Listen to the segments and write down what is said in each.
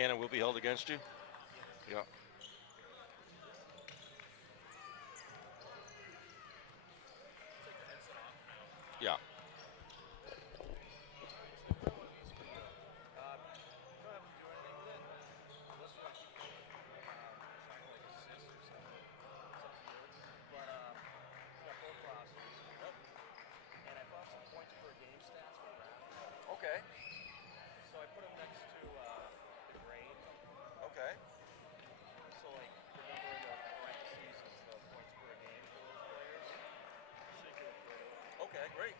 can and will be held against you? Yeah. Yeah. Okay. Okay. Okay, great.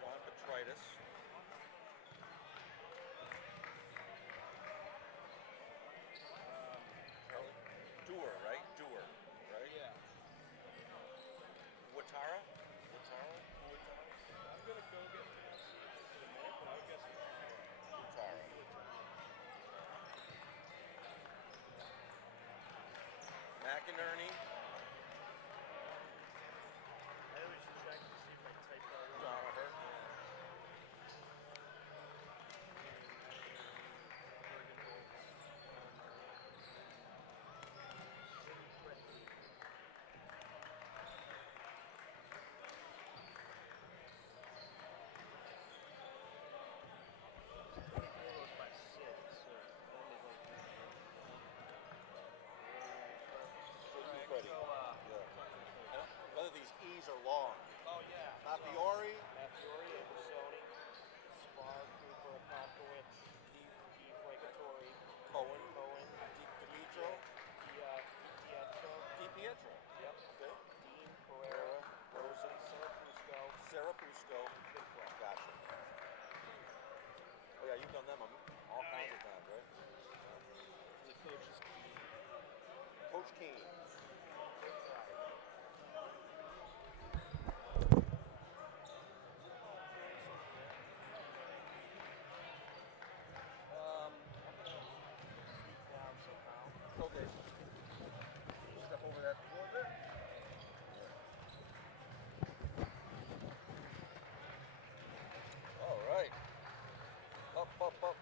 John Petritis. Doer, right? Doer, right? Yeah. Watara? Watara? I'm going to go get the name, but I would guess Watara. McInerney. I always check to see if I typed out Donaher. Pretty. Yeah. Whether these E's are long. Oh, yeah. Mafiori. Mafiori, Ebersoni, Spar, Cooper, Popkowitz, Di Francatori, Cohen. Dimitro, Di Pietro. Yep. Okay. Dean, Pereira, Rosen, Sarah Pusco. Gotcha. Oh yeah, you've done them all kinds of times, right? The coach is Coach Keane. down somehow. Okay. Step over that floor there. All right. Up, up, up.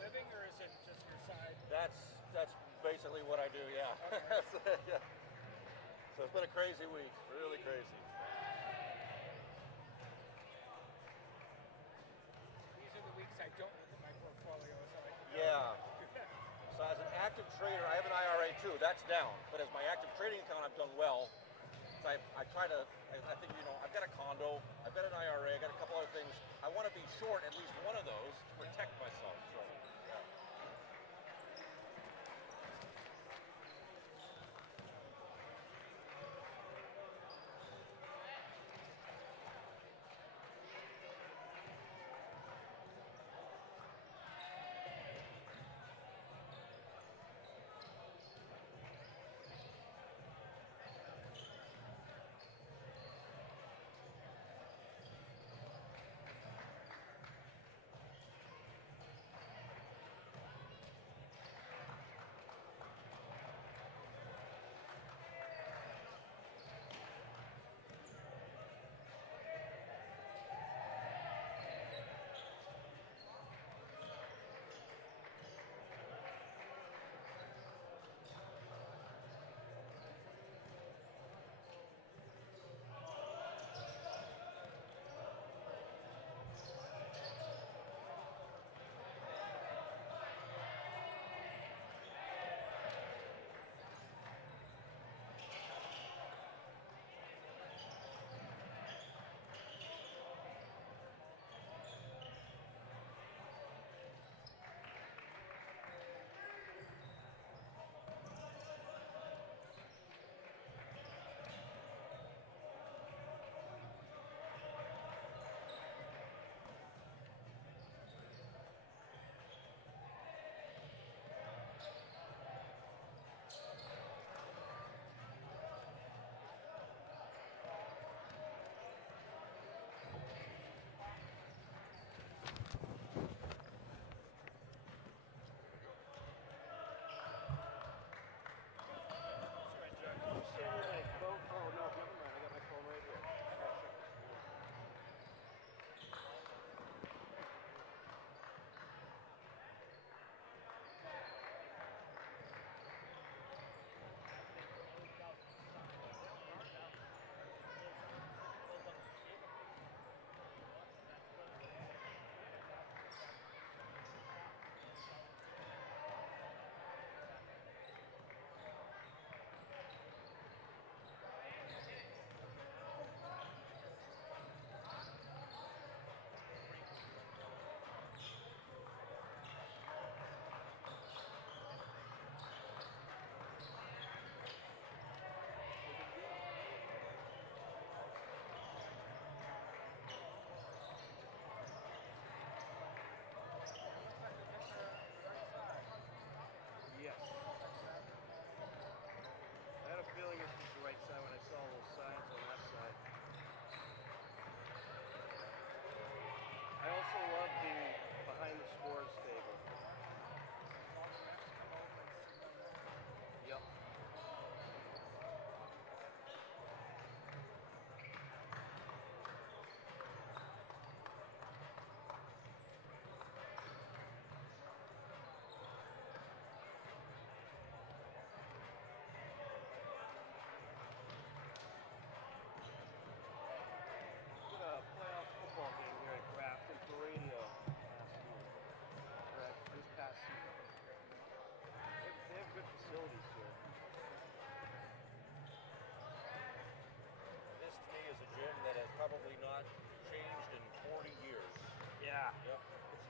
Living, or is it just your side? That's basically what I do, yeah. Okay. Yeah. So it's been a crazy week, really crazy. These are the weeks I don't look at my portfolio, so I can Yeah. So as an active trader, I have an IRA too. That's down. But as my active trading account, I've done well. So I try to, I think, I've got a condo, I've got an IRA, I've got a couple other things. I want to be short at least one of those to protect myself. So, yeah.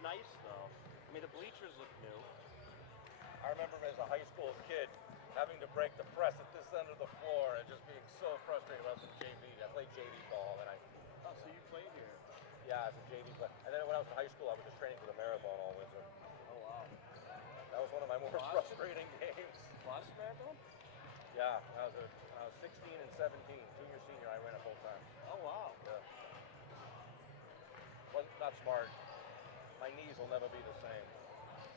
nice though. I mean, the bleachers look new. I remember as a high school kid having to break the press at this end of the floor and just being so frustrated when I was in JV. I played JV ball, and Oh, so you played here? yeah, as a JV player. And then when I was in high school, I was just training for the marathon all winter. Oh wow. That was one of my more frustrating games. Boston Marathon? Yeah, when I was 16 and 17, junior, senior, I ran it full time. Oh wow. Yeah. Wasn't not smart. My knees will never be the same.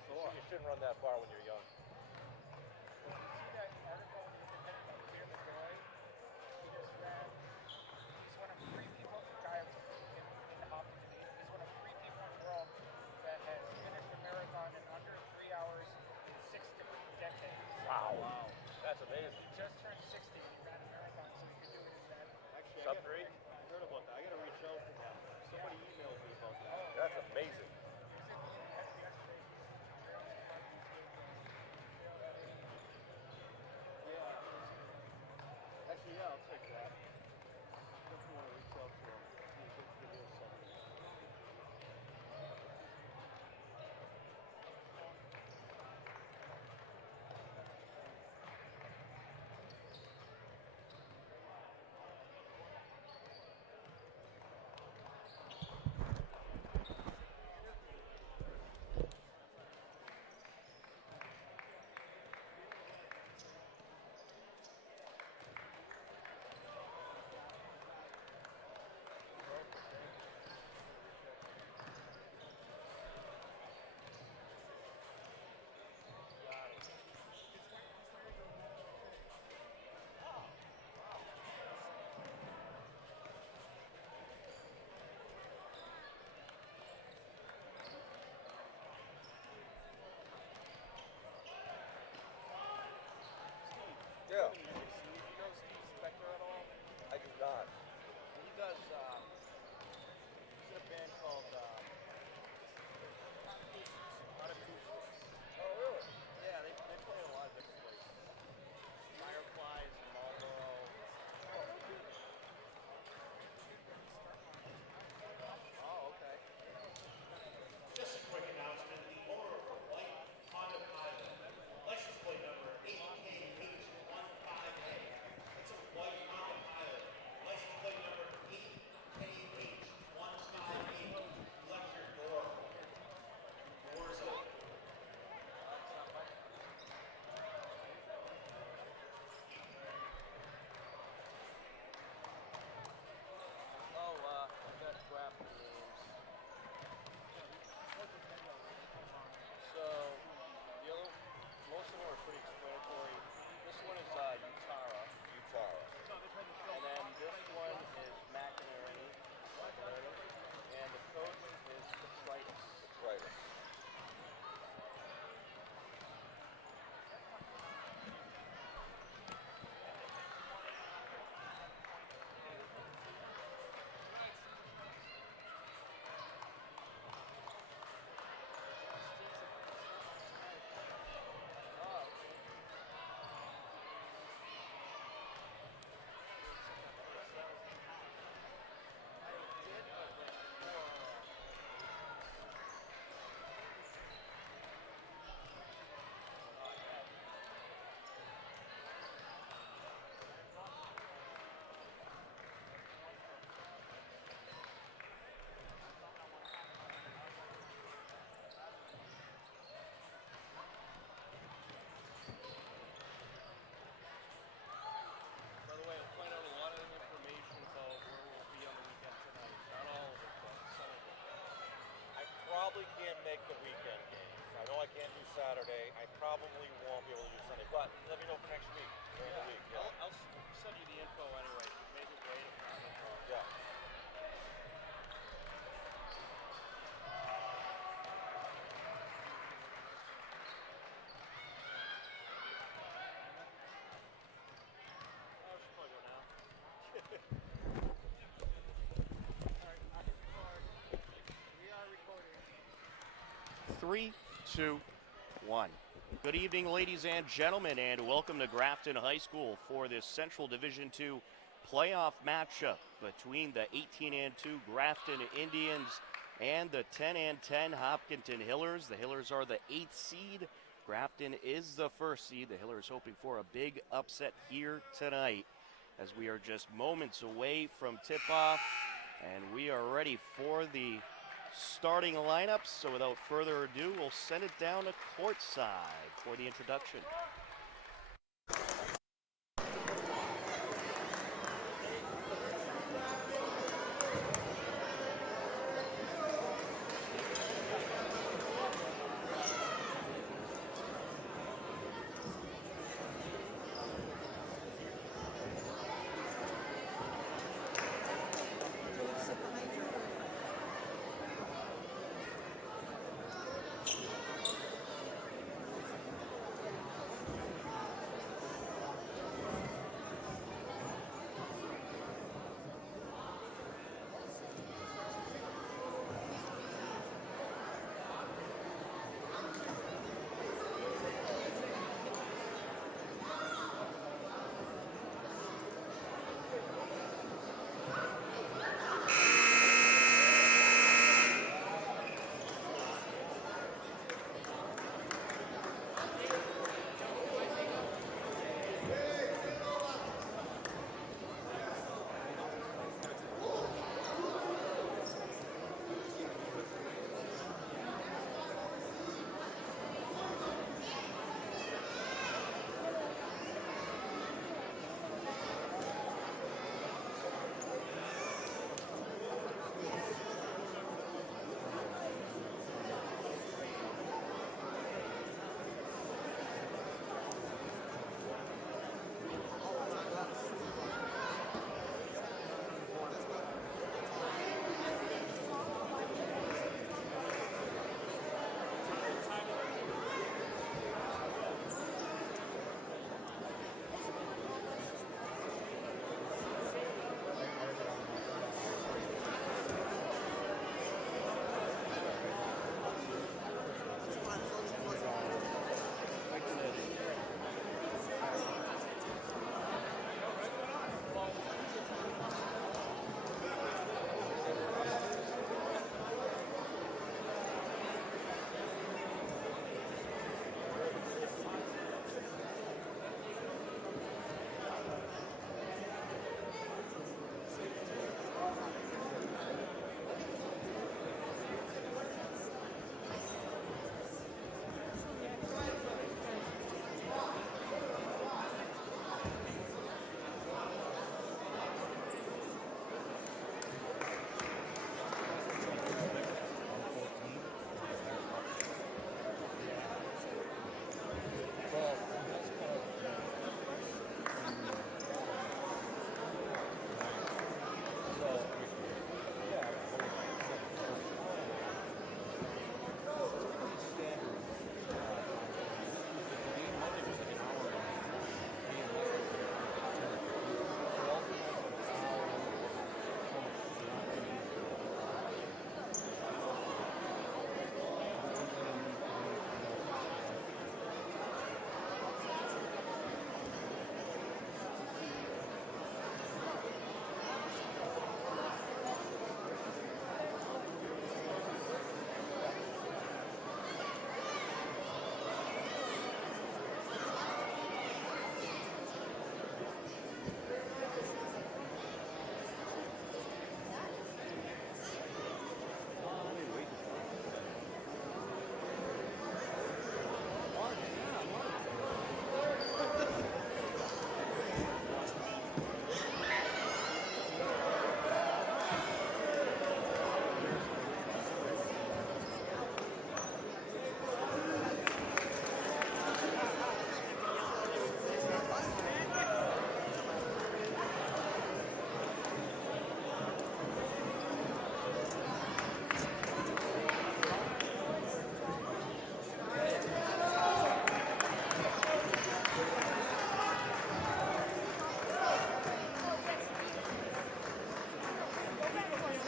Sure. You shouldn't run that far when you're young. Did you see that article in the Independent about Peter McGoy? He just ran. He's one of 3 people. The guy in the Hopkins. He's one of 3 people in the world that has finished a marathon in under 3 hours in 6 different decades. Wow. Wow. That's amazing. He just turned 60 and he ran a marathon, so he could do it in that. Actually, Sub 3? I heard about that. I gotta reach out to them. Somebody emailed me about that. That's amazing. He was in the Independent yesterday. Yeah. Actually, yeah, I'll take that. Definitely want to reach out to him. See if he can give us something. Yeah, Do you know Steve Spector at all? I do not. He does, he's in a band called, Hot Acoustics. Oh, really? Yeah, they play in a lot of different places. Fireflies in Marlboro. Oh, okay. Just a quick announcement. The owner of a white Honda Pilot, license plate number 8KH15A. It's a white Honda Pilot, license plate number 8KH158. Left your door open. Doors open. Oh, I got Grafton names. So, the other, most of them are pretty explanatory. This one is Utara, Utah. and then this one is McInerney, and the coach is Detritus. Right. Oh, I did, but before, by the way, I'll find out a lot of information about where we'll be on the weekend tonight. Not all of it, but some of it. I probably can't make the weekend games. I know I can't do Saturday. I probably won't be able to do Sunday, but let me know for next week. During the week, yeah. I'll send you the info anyway. Maybe great if not. Yeah. I should probably go now. We are recording. 3, 2, 1. Good evening, ladies and gentlemen, and welcome to Grafton High School for this Central Division II playoff matchup between the 18-2 Grafton Indians and the 10-10 Hopkinton Hillers. The Hillers are the 8th seed. Grafton is the 1st seed. The Hillers hoping for a big upset here tonight, as we are just moments away from tip-off, and we are ready for the starting lineups. So without further ado, we'll send it down to courtside for the introduction.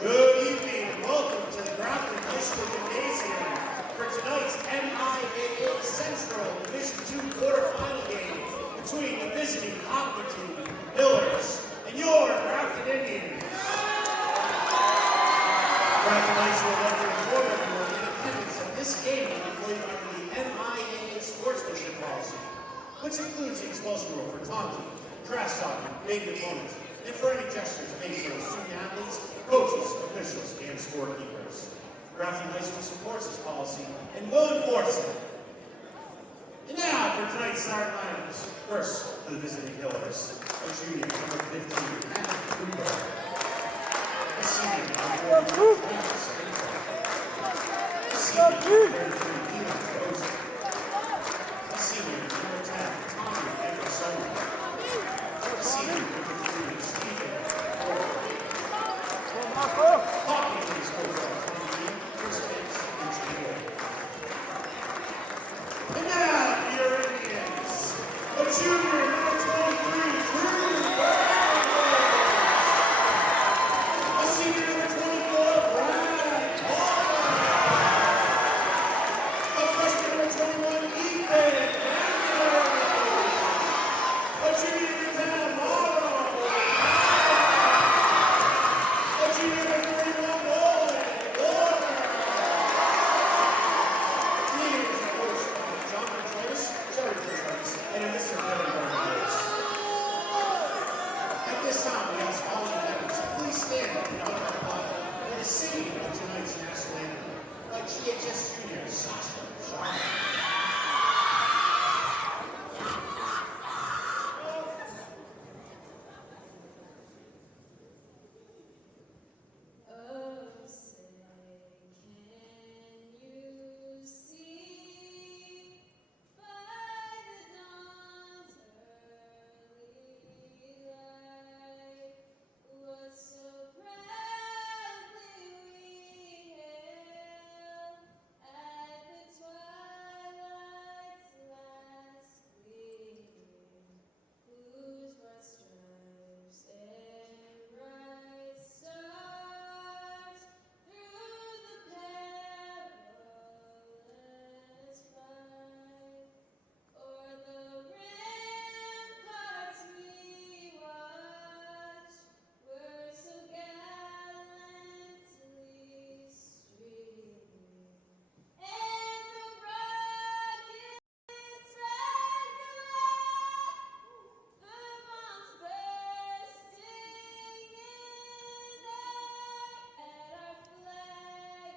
Good evening and welcome to the Grafton High School Gymnasium for tonight's MIAA Central Division II quarterfinal game between the visiting Hopkinton Hillers and your Grafton Indians. Grafton High School Grafton High School supports this policy and will enforce it. And now for tonight's starting lineups. First, for the visiting Hillers, a junior, number 15, Matt Cooper. A senior, number 42, Travis Baker. A senior, number 33, Eli Rosen. A senior, number 10, Tommy Anderson. A senior, number 3, Stephen Ford. Hawkins overall 28, first base, engineer. And now, your Indians, a junior, number 23, Drew Burns. A senior, number 24, Brad Palmer. A freshman, number 21, Ethan Daniel. A junior, number 10, Mara. A junior, number 31, Nolan Warner. Leaders are coached by John Contreras, Jerry Contreras, and Mr. Kevin Bernardes. At this time, we ask all of the members to please stand up and honor our flag for the singing of tonight's national anthem by GHS Junior Sasha Sharp. Oh, say, can you see by the dawn's early light what so proudly we hailed at the twilight's last gleaming, whose broad stripes and bright stars through the perilous fight o'er the ramparts we watched were so gallantly streaming, and the rockets red glare, the bombs bursting in air, yet our flag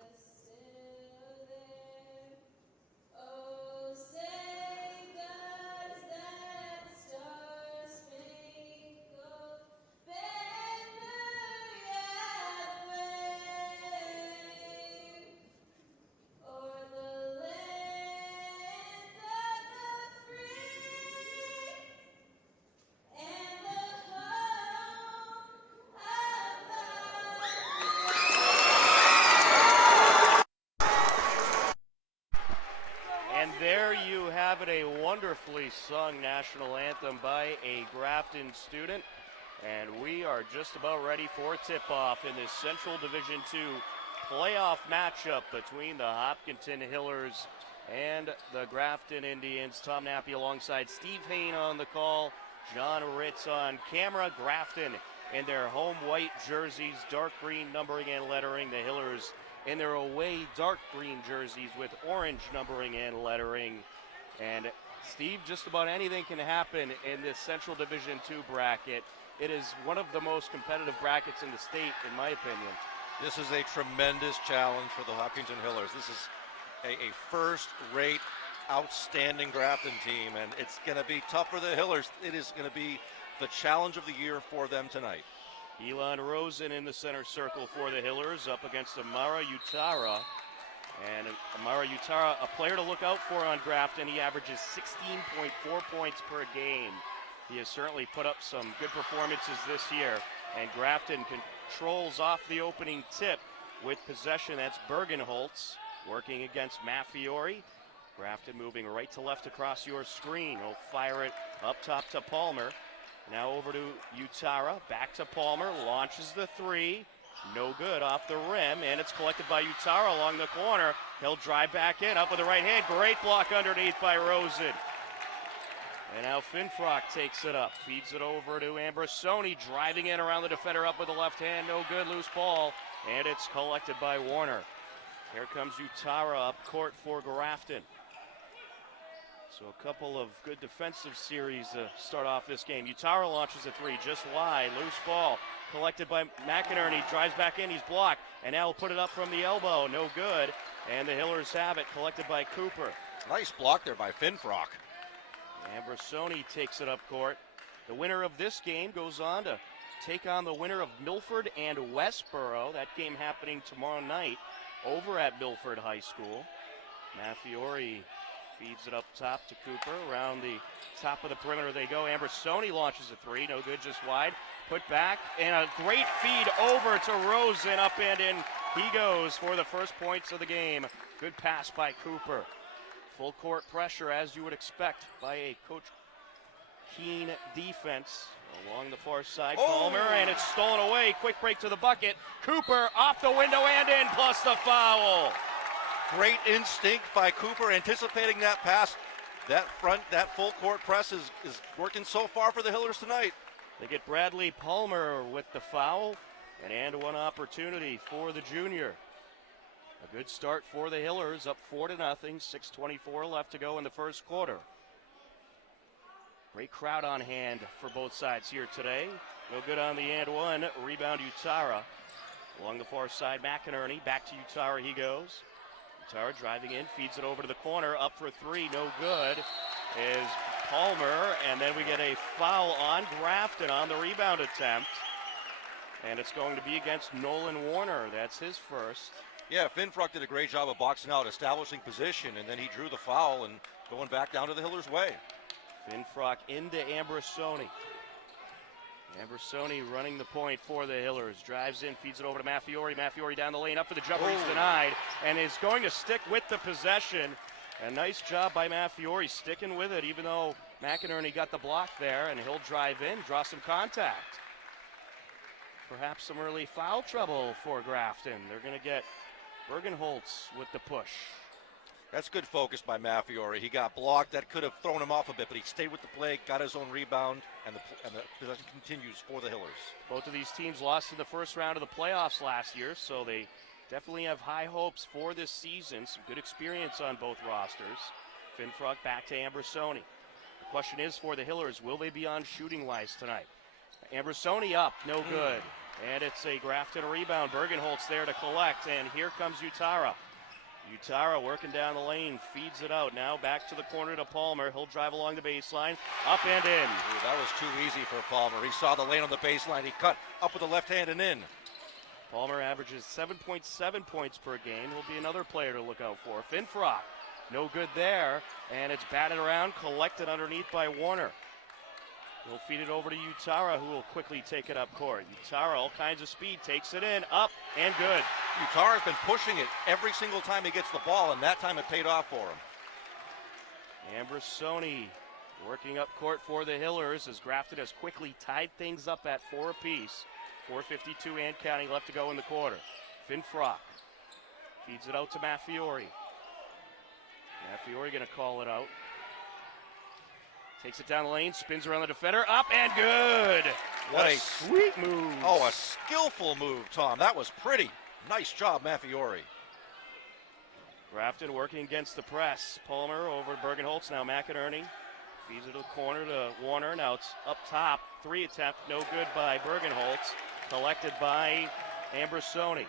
was still there. Oh, say does that star-spangled banner yet wave o'er the land of the free and the home of And there you have it, a wonderfully sung national anthem by a Grafton student. And we are just about ready for tip-off in this Central Division II playoff matchup between the Hopkinton Hillers and the Grafton Indians. Tom Nappy alongside Steve Hain on the call, John Ritz on camera. Grafton in their home white jerseys, dark green numbering and lettering. The Hillers in their away dark green jerseys with orange numbering and lettering. And Steve, just about anything can happen in this Central Division II bracket. It is one of the most competitive brackets in the state, in my opinion. This is a tremendous challenge for the Hopkinton Hillers. This is a first-rate, outstanding Grafton team, and it's going to be tough for the Hillers. It is going to be the challenge of the year for them tonight. Elon Rosen in the center circle for the Hillers up against Amara Utara. And Amara Utara, a player to look out for on Grafton. He averages 16.4 points per game. He has certainly put up some good performances this year. And Grafton controls off the opening tip with possession. That's Bergenholtz working against Maffiori. Grafton moving right to left across your screen. He'll fire it up top to Palmer. Now over to Utara, back to Palmer, launches the three. No good off the rim, and it's collected by Utara along the corner. He'll drive back in, up with the right hand. Great block underneath by Rosen. And now Finfrock takes it up, feeds it over to Ambrosoni, driving in around the defender, up with the left hand. No good, loose ball, and it's collected by Warner. Here comes Utara up court for Grafton. So a couple of good defensive series to start off this game. Utara launches a three just wide. Loose ball collected by McInerney. Drives back in. He's blocked. And now will put it up from the elbow. No good. And the Hillers have it. Collected by Cooper. Nice block there by Finfrock. Ambrosoni takes it up court. The winner of this game goes on to take on the winner of Milford and Westboro. That game happening tomorrow night over at Milford High School. Mathiori feeds it up top to Cooper. Around the top of the perimeter they go. Ambrosoni launches a three. No good, just wide. Put back, and a great feed over to Rosen. Up and in he goes for the first points of the game. Good pass by Cooper. Full court pressure, as you would expect, by a Coach Keene defense. Along the far side, Palmer, and it's stolen away. Quick break to the bucket. Cooper off the window and in, plus the foul. Great instinct by Cooper, anticipating that pass. That full court press is working so far for the Hillers tonight. They get Bradley Palmer with the foul, and one opportunity for the junior. A good start for the Hillers, up 4-0, 6:24 left to go in the first quarter. Great crowd on hand for both sides here today. No good on the and one. Rebound Utara. Along the far side, McInerney. Back to Utara he goes. Utara driving in, feeds it over to the corner. Up for three, no good, is Palmer. And then we get a foul on Grafton on the rebound attempt. And it's going to be against Nolan Warner. That's his first. Yeah, Finfrock did a great job of boxing out, establishing position, and then he drew the foul and going back down to the Hillers' way. Finfrock into Ambrosoni. Ambrosoni running the point for the Hillers. Drives in, feeds it over to Mathiori. Mathiori down the lane, up for the jumper. He's denied, and is going to stick with the possession. A nice job by Mathiori sticking with it, even though McInerney got the block there, and he'll drive in, draw some contact. Perhaps some early foul trouble for Grafton. They're going to get Bergenholtz with the push. That's good focus by Mathiori. He got blocked. That could have thrown him off a bit, but he stayed with the play, got his own rebound, and the possession continues for the Hillers. Both of these teams lost in the first round of the playoffs last year, so they definitely have high hopes for this season. Some good experience on both rosters. Finfrock back to Ambrosoni. The question is for the Hillers, will they be on shooting-wise tonight? Ambrosoni up, no good. And it's a Grafton rebound. Bergenholtz there to collect, and here comes Utara. Utara working down the lane, feeds it out. Now back to the corner to Palmer. He'll drive along the baseline, up and in. Ooh, that was too easy for Palmer. He saw the lane on the baseline. He cut up with the left hand and in. Palmer averages 7.7 points per game. Will be another player to look out for. Finfrock, no good there, and it's batted around, collected underneath by Warner. He'll feed it over to Utara, who will quickly take it up court. Utara, all kinds of speed, takes it in, up, and good. Utara's been pushing it every single time he gets the ball, and that time it paid off for him. Ambrosoni working up court for the Hillers as Grafton has quickly tied things up at 4 apiece. 4:52 and counting left to go in the quarter. Finfrock feeds it out to Mathiori. Mathiori going to call it out. Takes it down the lane, spins around the defender, up and good. What a sweet move. Oh, a skillful move, Tom. That was pretty. Nice job, Mathiori. Grafton working against the press. Palmer over to Bergenholtz. Now McInerney feeds it to the corner to Warner. Now it's up top. Three attempt, no good by Bergenholtz. Collected by Ambrosoni.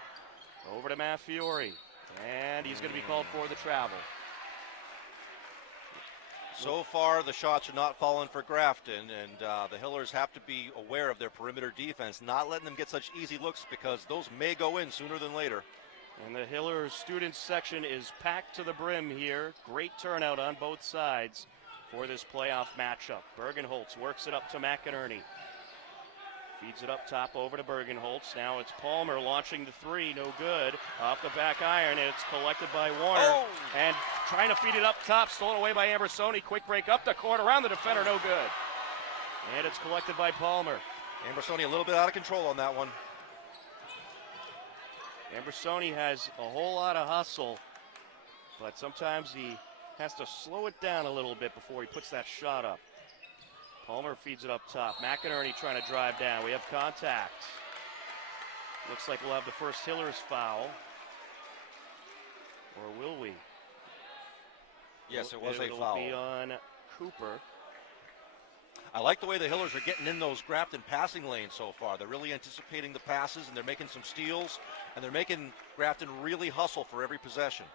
Over to Mathiori. And he's going to be called for the travel. So far, the shots are not falling for Grafton, and the Hillers have to be aware of their perimeter defense, not letting them get such easy looks because those may go in sooner than later. And the Hillers students section is packed to the brim here. Great turnout on both sides for this playoff matchup. Bergenholtz works it up to McInerney. Feeds it up top over to Bergenholtz. Now it's Palmer launching the three, no good. Off the back iron, and it's collected by Warner. And trying to feed it up top, stolen away by Ambrosoni. Quick break up the court, around the defender, no good. And it's collected by Palmer. Ambrosoni a little bit out of control on that one. Ambrosoni has a whole lot of hustle, but sometimes he has to slow it down a little bit before he puts that shot up. Palmer feeds it up top. McInerney trying to drive down. We have contact. Looks like we'll have the first Hillers foul. Or will we? Yes, it was a It'll foul. be on Cooper. I like the way the Hillers are getting in those Grafton passing lanes so far. They're really anticipating the passes, and they're making some steals, and they're making Grafton really hustle for every possession.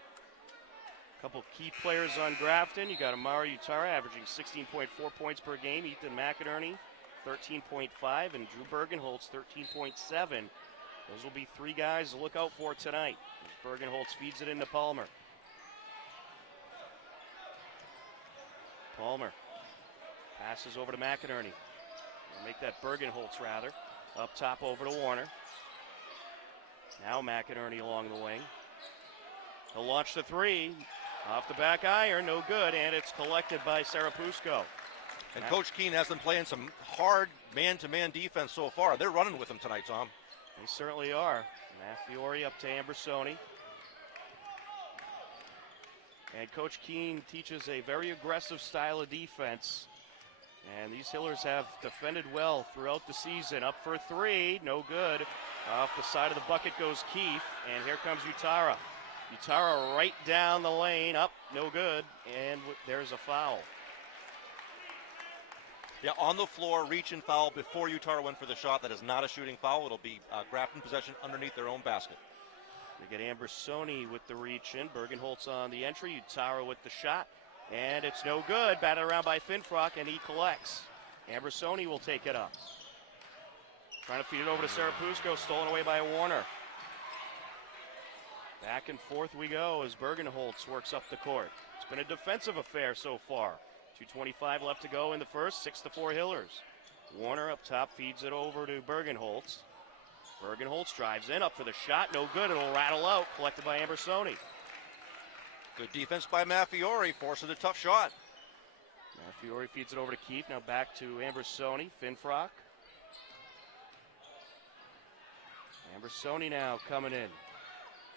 A couple key players on Grafton. You got Amara Utara averaging 16.4 points per game. Ethan McInerney, 13.5, and Drew Bergenholtz, 13.7. Those will be three guys to look out for tonight. Bergenholtz feeds it into Palmer. Palmer passes over to McInerney. We'll make that Bergenholtz rather. Up top over to Warner. Now McInerney along the wing. He'll launch the three. Off the back iron, no good, and it's collected by Sarapusco. And Coach Keene has them playing some hard man-to-man defense so far. They're running with them tonight, Tom. They certainly are. Mathiori up to Ambersoni. And Coach Keene teaches a very aggressive style of defense. And these Hillers have defended well throughout the season. Up for three, no good. Off the side of the bucket goes Keefe, and here comes Utara. Utara right down the lane, up, no good, and there's a foul. Yeah, on the floor, reach and foul before Utara went for the shot. That is not a shooting foul. It'll be Grafton possession underneath their own basket. We get Ambersoni with the reach in. Bergenholtz on the entry. Utara with the shot. And it's no good. Batted around by Finfrock, and he collects. Ambersoni will take it up. Trying to feed it over to Sarapusco. Stolen away by Warner. Back and forth we go as Bergenholtz works up the court. It's been a defensive affair so far. 2:25 left to go in the first. 6-4 Hillers. Warner up top feeds it over to Bergenholtz. Bergenholtz drives in, up for the shot. No good. It'll rattle out. Collected by Ambersoni. Good defense by Mathiori, forcing a tough shot. Mathiori feeds it over to Keefe. Now back to Ambersoni. Finfrock. Ambersoni now coming in.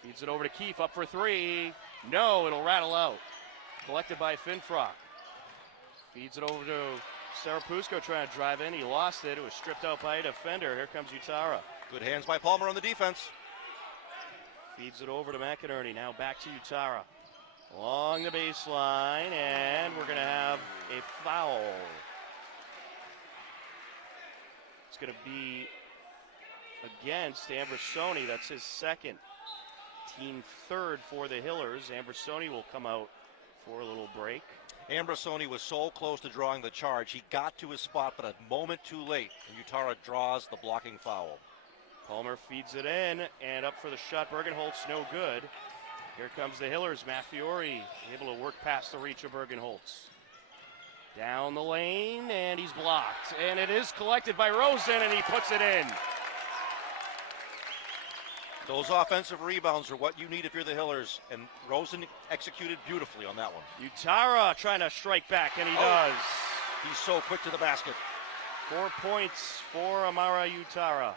Feeds it over to Keefe. Up for three. No, it'll rattle out. Collected by Finfrock. Feeds it over to Sarapusco trying to drive in. He lost it. It was stripped out by a defender. Here comes Utara. Good hands by Palmer on the defense. Feeds it over to McInerney. Now back to Utara. Along the baseline, and we're going to have a foul. It's going to be against Ambersoni. That's his second. Team third for the Hillers. Ambersoni will come out for a little break. Ambersoni was so close to drawing the charge. He got to his spot, but a moment too late. And Utara draws the blocking foul. Palmer feeds it in, and up for the shot. Bergenholtz, no good. Here comes the Hillers. Mathiori able to work past the reach of Bergenholtz. Down the lane, and he's blocked. And it is collected by Rosen, and he puts it in. Those offensive rebounds are what you need if you're the Hillers, and Rosen executed beautifully on that one. Utara trying to strike back, and he does. He's so quick to the basket. 4 points for Amara Utara.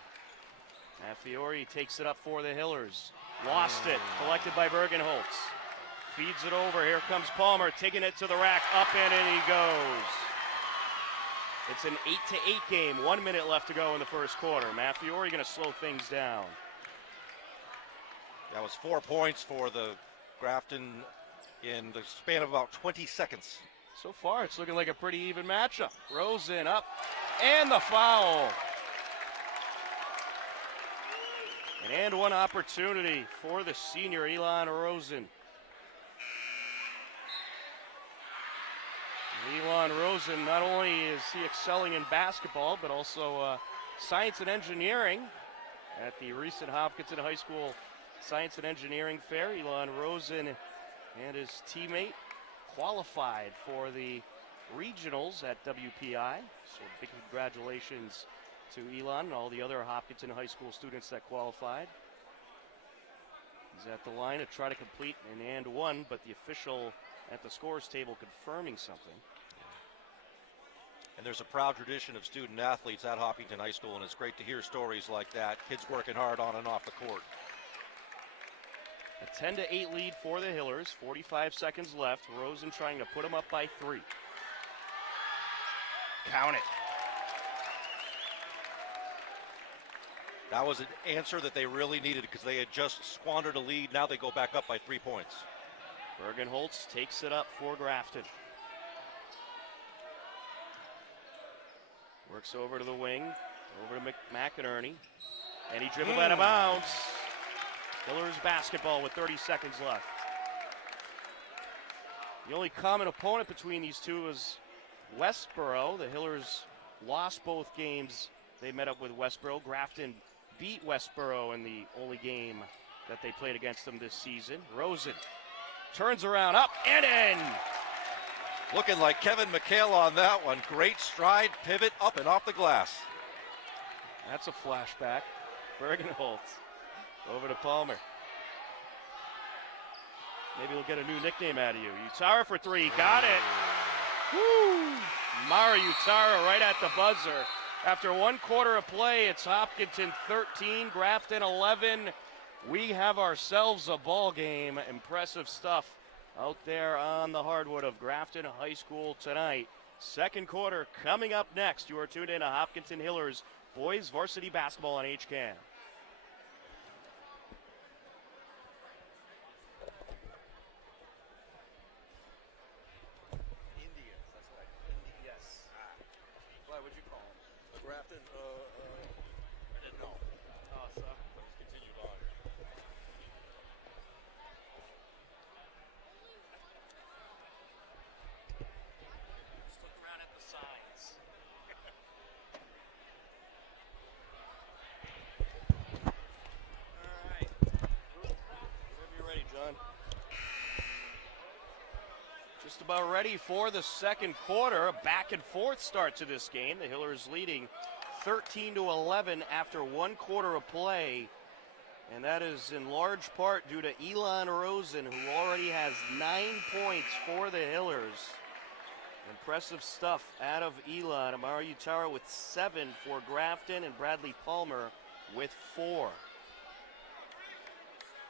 Mathiori takes it up for the Hillers. Lost it, collected by Bergenholtz. Feeds it over, here comes Palmer, taking it to the rack, up and in he goes. It's an 8-8 game, 1 minute left to go in the first quarter. Mathiori going to slow things down. That was 4 points for the Grafton in the span of about 20 seconds. So far, it's looking like a pretty even matchup. Rosen up, and the foul. An and one opportunity for the senior Elon Rosen. Elon Rosen, not only is he excelling in basketball, but also science and engineering at the recent Hopkinton High School Science and Engineering Fair. Elon Rosen and his teammate qualified for the regionals at WPI. So big congratulations to Elon and all the other Hopkinton High School students that qualified. He's at the line to try to complete an and one, but the official at the scores table confirming something. And there's a proud tradition of student athletes at Hopkinton High School, and it's great to hear stories like that. Kids working hard on and off the court. A 10-8 lead for the Hillers. 45 seconds left. Rosen trying to put them up by 3. Count it. That was an answer that they really needed because they had just squandered a lead. Now they go back up by 3 points. Bergenholtz takes it up for Grafton. Works over to the wing, over to McInerney, and he dribbled out of bounds. Hillers basketball with 30 seconds left. The only common opponent between these two is Westboro. The Hillers lost both games. They met up with Westboro. Grafton beat Westboro in the only game that they played against them this season. Rosen turns around, up and in. Looking like Kevin McHale on that one. Great stride, pivot, up and off the glass. That's a flashback. Bergenholtz over to Palmer. Maybe we'll get a new nickname out of you. Utara for three, got it. Woo! Mara Utara right at the buzzer. After 1 quarter of play, it's Hopkinton 13, Grafton 11. We have ourselves a ball game. Impressive stuff out there on the hardwood of Grafton High School tonight. Second quarter coming up next. You are tuned in to Hopkinton Hillers boys varsity basketball on HCAM. Indians, that's what yes. Why would you call them? The Grafton, I didn't know. Oh, so it's continued on. Just look around at the signs. All right. Whenever you're ready, John. Just about ready for the second quarter. A back and forth start to this game. The Hillers leading 13-11 after 1 quarter of play. And that is in large part due to Elon Rosen, who already has 9 points for the Hillers. Impressive stuff out of Elon. Amara Utara with 7 for Grafton, and Bradley Palmer with 4.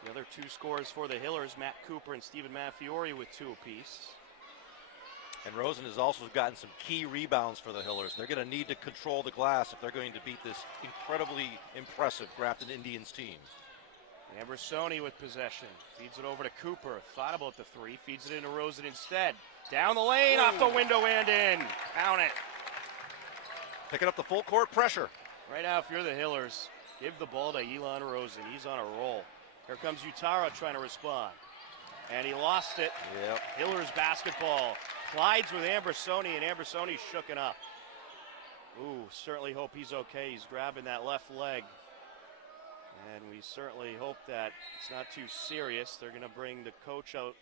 The other 2 scores for the Hillers, Matt Cooper and Stephen Maffiori with 2 apiece. And Rosen has also gotten some key rebounds for the Hillers. They're going to need to control the glass if they're going to beat this incredibly impressive Grafton Indians team. Ambersoni with possession. Feeds it over to Cooper. Thought about the 3. Feeds it into Rosen instead. Down the lane, off the window and in. Count it. Picking up the full court pressure. Right now, if you're the Hillers, give the ball to Elon Rosen. He's on a roll. Here comes Utara trying to respond. And he lost it. Yep. Hillers basketball. Clydes with Ambersoni, and Ambersoni's shooken up. Ooh, certainly hope he's okay. He's grabbing that left leg. And we certainly hope that it's not too serious. They're going to bring the coach out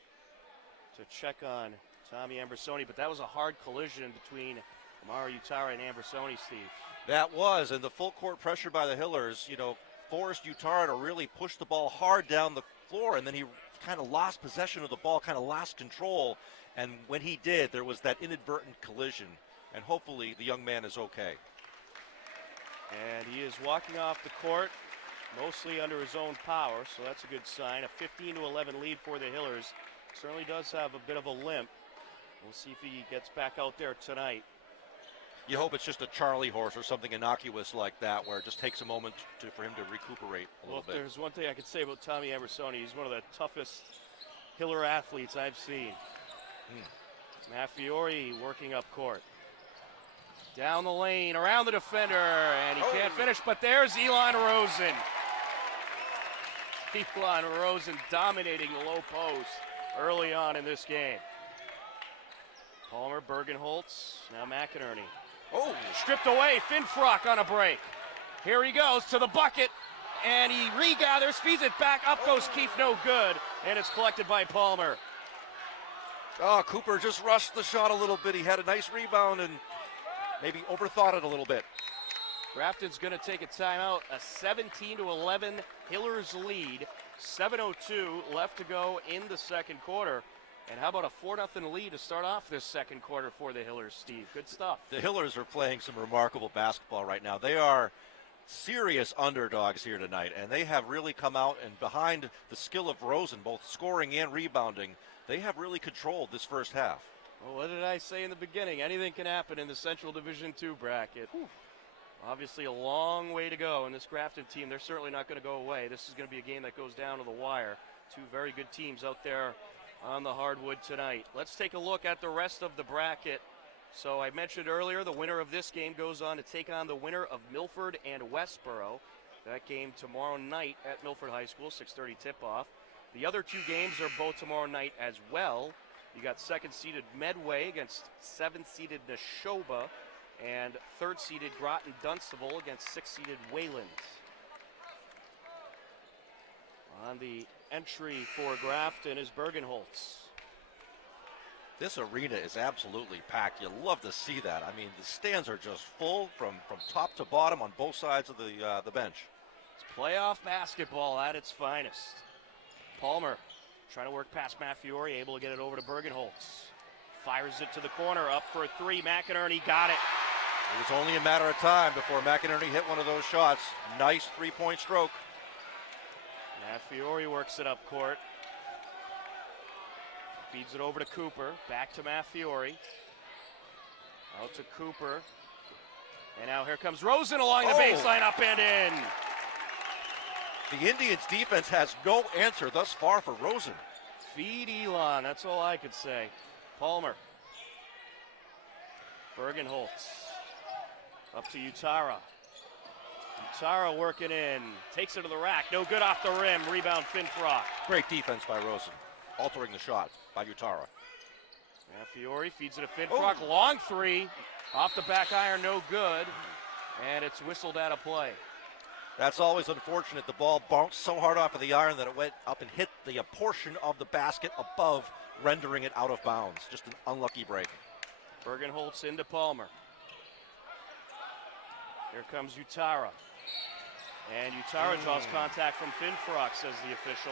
to check on Tommy Ambersoni, but that was a hard collision between Amara Utara and Ambersoni, Steve. That was, and the full court pressure by the Hillers, forced Utara to really push the ball hard down the floor, and then he kind of lost possession of the ball, kind of lost control, and when he did, there was that inadvertent collision, and hopefully the young man is okay. And he is walking off the court mostly under his own power, so that's a good sign. A 15-11 lead for the Hillers. Certainly does have a bit of a limp. We'll see if he gets back out there tonight. You hope it's just a Charlie horse or something innocuous like that, where it just takes a moment for him to recuperate a little bit. Well, if there's one thing I could say about Tommy Ambersoni, he's one of the toughest Hiller athletes I've seen. Maffiori working up court. Down the lane, around the defender, and he can't finish, but there's Elon Rosen. Elon Rosen dominating the low post early on in this game. Palmer, Bergenholtz, now McInerney. Oh, stripped away, Finfrock on a break. Here he goes to the bucket, and he regathers, feeds it back, up goes Keefe, no good, and it's collected by Palmer. Oh, Cooper just rushed the shot a little bit. He had a nice rebound and maybe overthought it a little bit. Grafton's going to take a timeout, a 17-11 Hillers lead. 7:02 left to go in the second quarter. And how about a 4-0 lead to start off this second quarter for the Hillers, Steve? Good stuff. The Hillers are playing some remarkable basketball right now. They are serious underdogs here tonight, and they have really come out, and behind the skill of Rosen, both scoring and rebounding, they have really controlled this first half. Well, what did I say in the beginning? Anything can happen in the Central Division II bracket. Obviously a long way to go, and this Grafton team, they're certainly not going to go away. This is going to be a game that goes down to the wire. 2 very good teams out there on the hardwood tonight. Let's take a look at the rest of the bracket. So I mentioned earlier the winner of this game goes on to take on the winner of Milford and Westboro. That game tomorrow night at Milford High School, 6:30 tip-off. The other two games are both tomorrow night as well. You got second-seeded Medway against seventh-seeded Neshoba, and third-seeded Groton Dunstable against sixth-seeded Wayland. On the entry for Grafton is Bergenholtz. This arena is absolutely packed. You love to see that. I mean, the stands are just full from top to bottom on both sides of the bench. It's playoff basketball at its finest. Palmer trying to work past Matfiore, able to get it over to Bergenholtz. Fires it to the corner, up for a three. McInerney got it. It was only a matter of time before McInerney hit one of those shots. Nice three-point stroke. Matfiore works it up court. Feeds it over to Cooper. Back to Matfiore. Out to Cooper. And now here comes Rosen along the baseline, up and in. The Indians' defense has no answer thus far for Rosen. Feed Elon, that's all I could say. Palmer. Bergenholtz. Up to Utara. Utara working in. Takes it to the rack. No good off the rim. Rebound Finfrock. Great defense by Rosen. Altering the shot by Utara. Matfiore feeds it to Finfrock. Long three. Off the back iron, no good. And it's whistled out of play. That's always unfortunate. The ball bounced so hard off of the iron that it went up and hit the portion of the basket above, rendering it out of bounds. Just an unlucky break. Bergenholtz into Palmer. Here comes Utara. And Utara draws contact from Finfrock, says the official.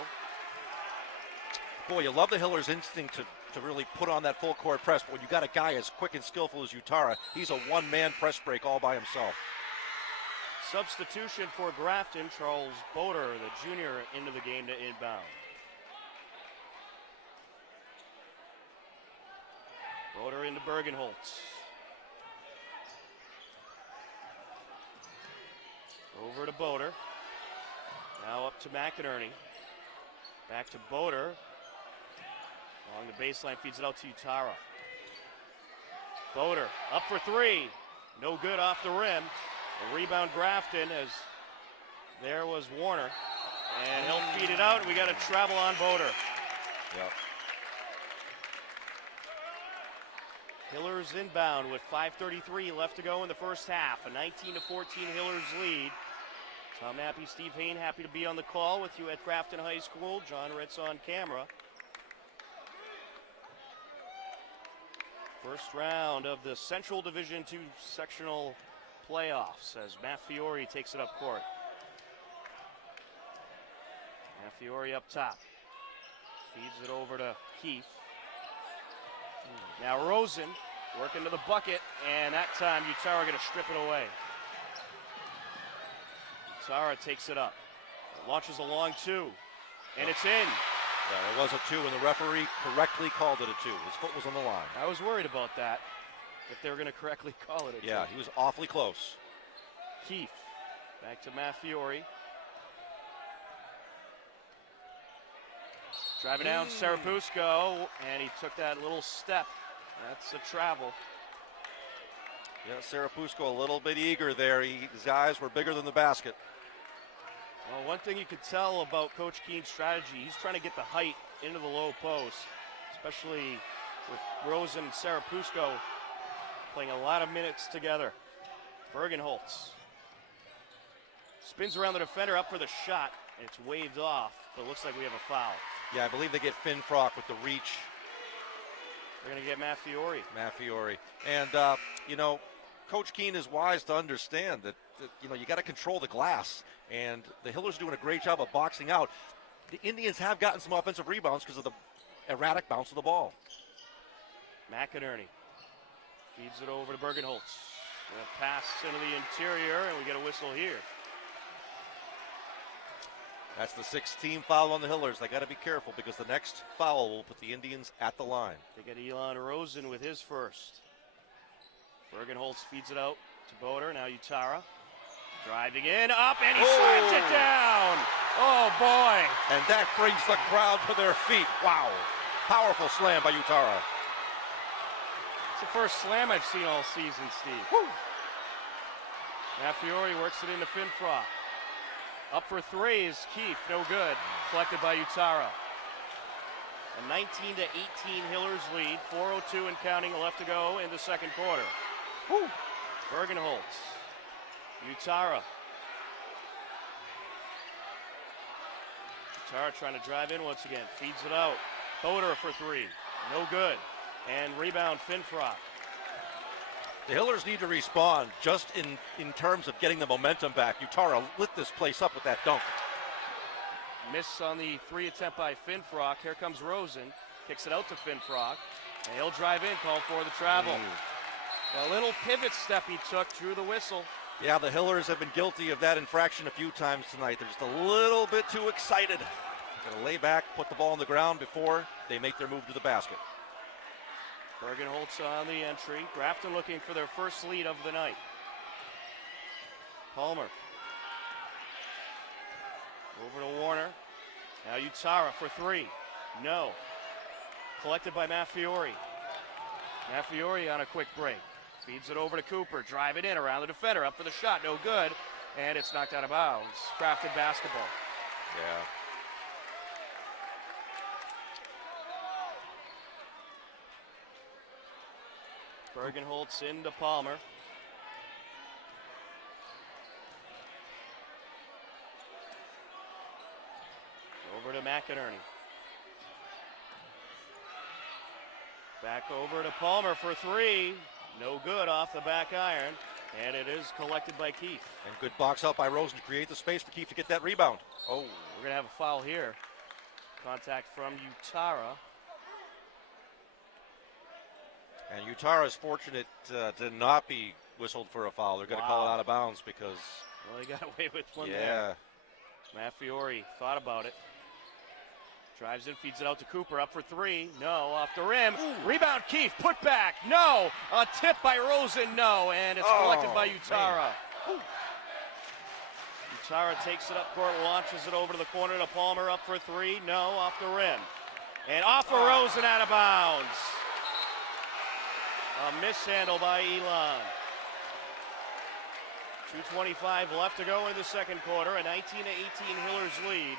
Boy, you love the Hillers' instinct to really put on that full court press, but when you got a guy as quick and skillful as Utara, he's a one-man press break all by himself. Substitution for Grafton, Charles Boder, the junior, into the game to inbound. Boder into Bergenholtz. Over to Boder. Now up to McInerney. Back to Boder. Along the baseline, feeds it out to Utara. Boder up for three. No good off the rim. A rebound Grafton as there was Warner. And he'll feed it out, and we got a travel on Boder. Yep. Hillers inbound with 5:33 left to go in the first half. A 19-14 Hillers lead. Tom Happy, Steve Hain, happy to be on the call with you at Grafton High School. John Ritz on camera. First round of the Central Division II sectional playoffs as Matfiore takes it up court. Matfiore up top. Feeds it over to Keith. Now Rosen working to the bucket, and that time Utara going to strip it away. Utara takes it up. Launches a long two, and it's in. Yeah, it was a two, and the referee correctly called it a two. His foot was on the line. I was worried about that, if they were going to correctly call it a two. Yeah, he was awfully close. Keith, back to Matfiore. Driving down Sarapusco, and he took that little step. That's a travel. Yeah, Sarapusco a little bit eager there. His eyes were bigger than the basket. Well, one thing you could tell about Coach Keen's strategy, he's trying to get the height into the low post, especially with Rosen and Sarapusco playing a lot of minutes together. Bergenholtz spins around the defender, up for the shot. It's waved off, but it looks like we have a foul. Yeah, I believe they get Finfrock with the reach. They're going to get Matfiore. Matfiore. And, Coach Keen is wise to understand that you got to control the glass. And the Hillers doing a great job of boxing out. The Indians have gotten some offensive rebounds because of the erratic bounce of the ball. McInerney feeds it over to Bergenholtz. A pass into the interior, and we get a whistle here. That's the 6th-team foul on the Hillers. They got to be careful because the next foul will put the Indians at the line. They get Elon Rosen with his first. Bergenholtz feeds it out to Boder. Now Utara driving in, up, and he slams it down. Oh, boy. And that brings the crowd to their feet. Wow. Powerful slam by Utara. It's the first slam I've seen all season, Steve. Woo! Fiore works it into Finfrock. Up for three is Keefe, no good. Collected by Utara. A 19-18 Hillers lead, 4:02 and counting left to go in the second quarter. Woo! Bergenholtz, Utara. Utara trying to drive in once again, feeds it out. Boder for three, no good. And rebound Finfrock. The Hillers need to respond just in terms of getting the momentum back. Utara lit this place up with that dunk. Miss on the three attempt by Finfrock. Here comes Rosen. Kicks it out to Finfrock. And he'll drive in, call for the travel. A little pivot step he took, drew the whistle. Yeah, the Hillers have been guilty of that infraction a few times tonight. They're just a little bit too excited. They're gonna lay back, put the ball on the ground before they make their move to the basket. Bergenholtz on the entry. Grafton looking for their first lead of the night. Palmer. Over to Warner. Now Utara for three. No. Collected by Fiore. Fiore on a quick break. Feeds it over to Cooper. Drive it in around the defender. Up for the shot. No good. And it's knocked out of bounds. Grafton basketball. Yeah. Bergenholtz into Palmer. Over to McInerney. Back over to Palmer for three. No good off the back iron. And it is collected by Keefe. And good box out by Rosen to create the space for Keefe to get that rebound. Oh. We're going to have a foul here. Contact from Utara. And Utara is fortunate to not be whistled for a foul. They're going to call it out of bounds because... Well, they got away with one there. Fiore thought about it. Drives in, feeds it out to Cooper. Up for three. No, off the rim. Ooh. Rebound Keefe. Put back. No. A tip by Rosen. No. And it's collected by Utara. Utara takes it up court, launches it over to the corner to Palmer. Up for three. No. Off the rim. And off of Rosen, out of bounds. A mishandle by Elon. 2:25 left to go in the second quarter. A 19-18 Hillers lead.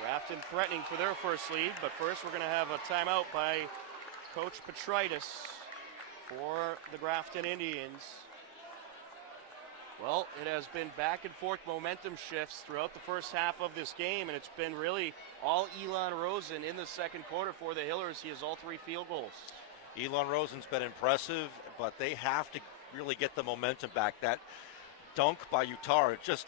Grafton threatening for their first lead, but first we're going to have a timeout by Coach Petritis for the Grafton Indians. Well, it has been back and forth momentum shifts throughout the first half of this game, and it's been really all Elon Rosen in the second quarter for the Hillers. He has all three field goals. Elon Rosen's been impressive, but they have to really get the momentum back. That dunk by Utara, just,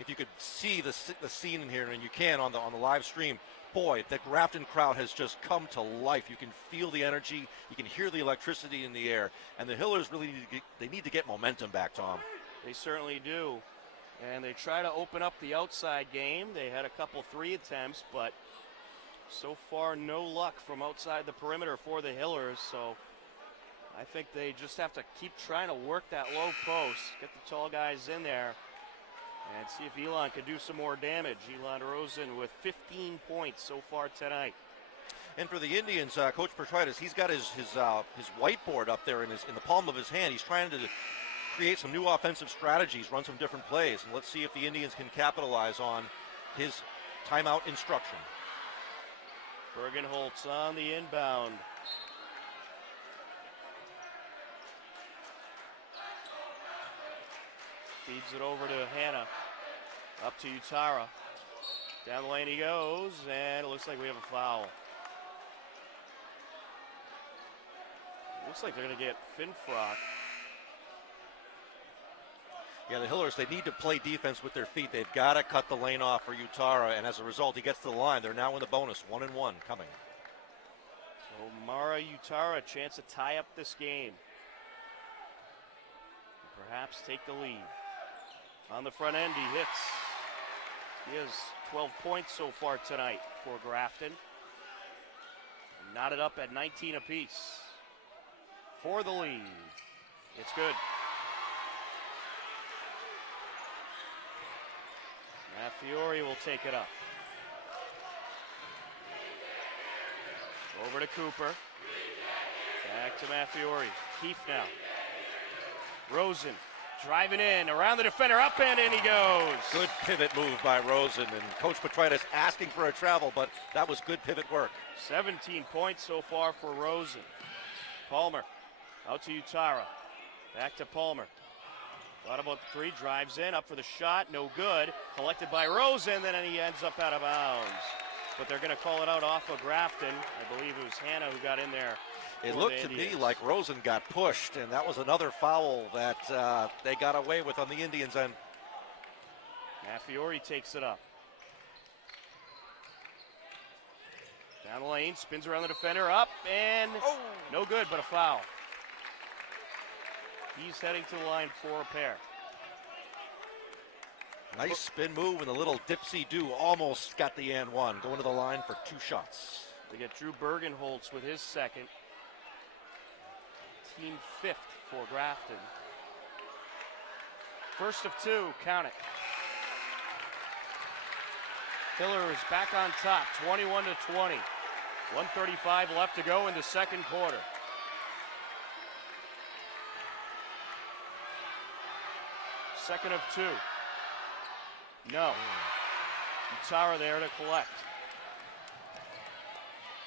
if you could see the scene in here, and you can on the live stream, boy, the Grafton crowd has just come to life. You can feel the energy, you can hear the electricity in the air, and the Hillers really need to get momentum back, Tom. They certainly do, and they try to open up the outside game. They had a couple three attempts, but so far no luck from outside the perimeter for the Hillers, so I think they just have to keep trying to work that low post, get the tall guys in there, and see if Elon can do some more damage. Elon Rosen with 15 points so far tonight. And for the Indians, Coach Petritis, he's got his whiteboard up there in the palm of his hand. He's trying to create some new offensive strategies, run some different plays, and let's see if the Indians can capitalize on his timeout instruction. Bergenholtz on the inbound. Feeds it over to Hanna. Up to Utara. Down the lane he goes, and it looks like we have a foul. Looks like they're going to get Finfrock. Yeah, the Hillers, they need to play defense with their feet. They've got to cut the lane off for Utara, and as a result, he gets to the line. They're now in the bonus, 1-1 coming. So Mara Utara, a chance to tie up this game. Perhaps take the lead. On the front end, he hits. He has 12 points so far tonight for Grafton. Knotted up at 19 apiece. For the lead. It's good. Fiore will take it up. Over to Cooper. Back to Maffiori. Keefe now. Rosen driving in, around the defender, up and in he goes. Good pivot move by Rosen, and Coach Petritis asking for a travel, but that was good pivot work. 17 points so far for Rosen. Palmer out to Utara. Back to Palmer. Thought about the three, drives in, up for the shot, no good. Collected by Rosen, then he ends up out of bounds. But they're going to call it out off of Grafton. I believe it was Hannah who got in there. It looked to me like Rosen got pushed, and that was another foul that they got away with on the Indians' end. Maffiori takes it up. Down the lane, spins around the defender, up, and no good, but a foul. He's heading to the line for a pair. Nice spin move and a little dipsy-do, almost got the and one. Going to the line for 2 shots. They get Drew Bergenholtz with his second. Team 5th for Grafton. First of 2, count it. Hillers back on top, 21-20. 1:35 left to go in the second quarter. Second of 2. No. Utara there to collect.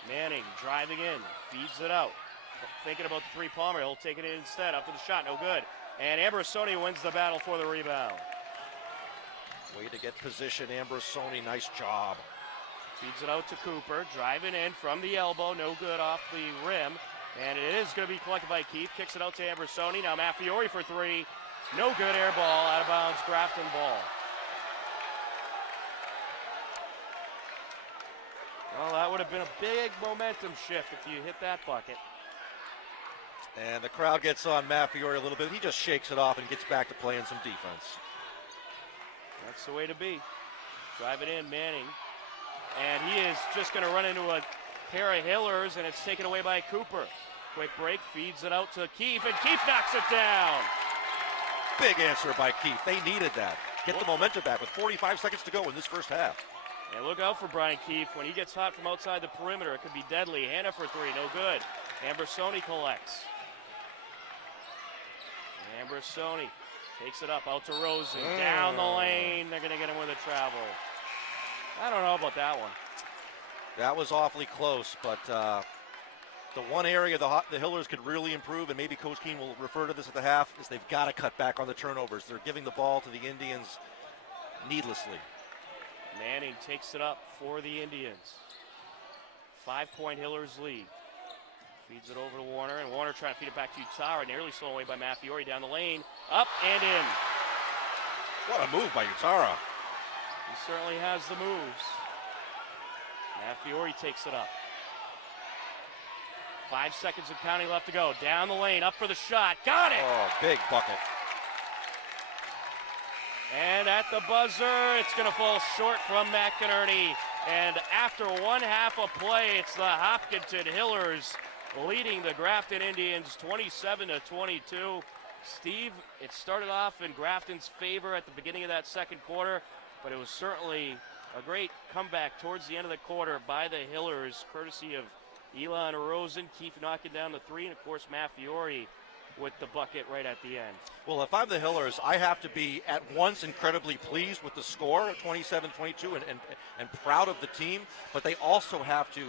Manning driving in, feeds it out. Thinking about the three, Palmer, he'll take it in instead, up for the shot, no good. And Ambrosoni wins the battle for the rebound. Way to get position, Ambrosoni, nice job. Feeds it out to Cooper, driving in from the elbow, no good off the rim. And it is going to be collected by Keefe, kicks it out to Ambrosoni. Now Maffiori for 3, no good, air ball, out of bounds, Grafton ball. Well, that would have been a big momentum shift if you hit that bucket. And the crowd gets on Maffiori a little bit. He just shakes it off and gets back to playing some defense. That's the way to be. Drive it in, Manning. And he is just going to run into a pair of Hillers, and it's taken away by Cooper. Quick break, feeds it out to Keefe, and Keefe knocks it down. Big answer by Keefe. They needed that. Get the momentum back with 45 seconds to go in this first half. And look out for Brian Keefe. When he gets hot from outside the perimeter, it could be deadly. Hannah for 3, no good. Ambrosoni collects. Ambrosoni takes it up, out to Rosen. Down the lane, they're going to get him with a travel. I don't know about that one. That was awfully close, but the one area the Hillers could really improve, and maybe Coach Keene will refer to this at the half, is they've got to cut back on the turnovers. They're giving the ball to the Indians needlessly. Manning takes it up for the Indians. 5-point Hillers lead. Feeds it over to Warner, and Warner trying to feed it back to Utara, nearly slown away by Maffiori down the lane. Up and in. What a move by Utara. He certainly has the moves. Maffiori takes it up. 5 seconds and counting left to go. Down the lane, up for the shot. Got it! Oh, big bucket. And at the buzzer, it's going to fall short from McInerney. And after 1 half of play, it's the Hopkinton Hillers leading the Grafton Indians 27-22. Steve, it started off in Grafton's favor at the beginning of that second quarter, but it was certainly a great comeback towards the end of the quarter by the Hillers, courtesy of Elon Rosen, Keefe knocking down the 3, and of course Maffiori with the bucket right at the end. Well, if I'm the Hillers, I have to be at once incredibly pleased with the score of 27-22 and proud of the team, but they also have to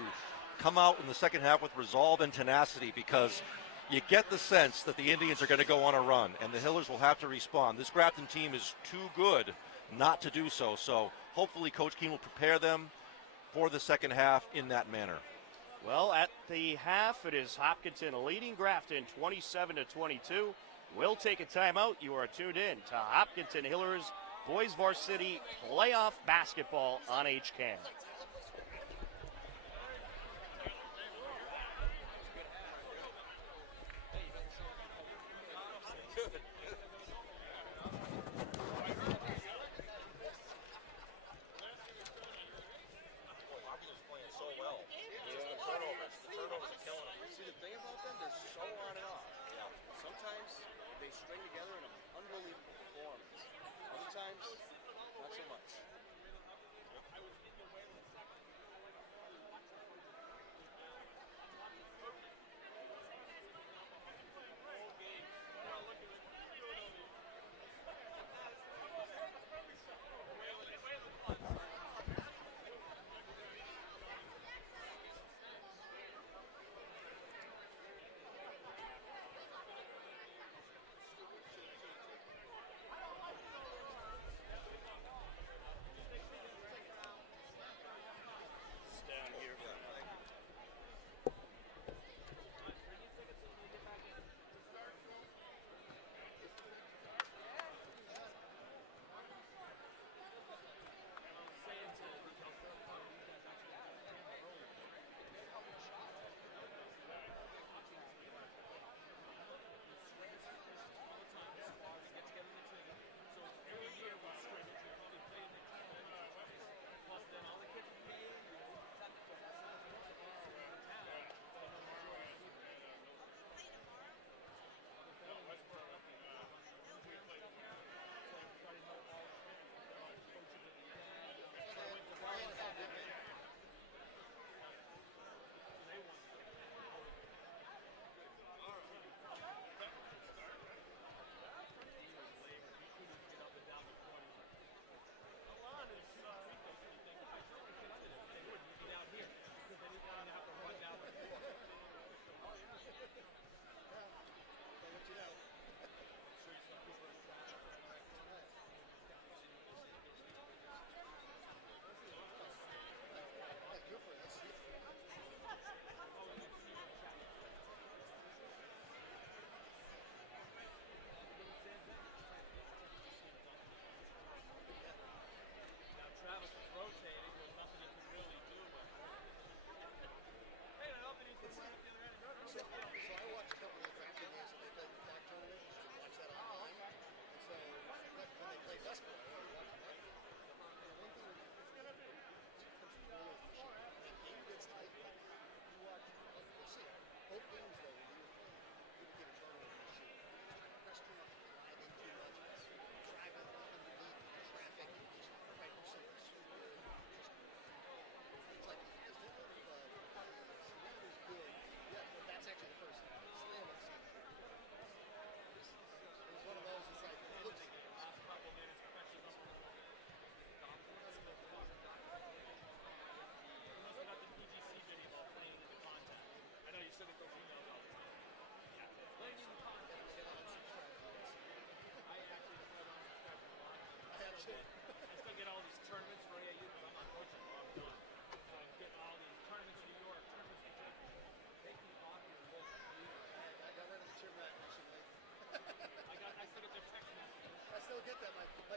come out in the second half with resolve and tenacity, because you get the sense that the Indians are going to go on a run, and the Hillers will have to respond. This Grafton team is too good not to do so, so hopefully Coach Keene will prepare them for the second half in that manner. Well, at the half, it is Hopkinton leading Grafton 27-22. We'll take a timeout. You are tuned in to Hopkinton Hillers Boys Varsity Playoff Basketball on HCAM.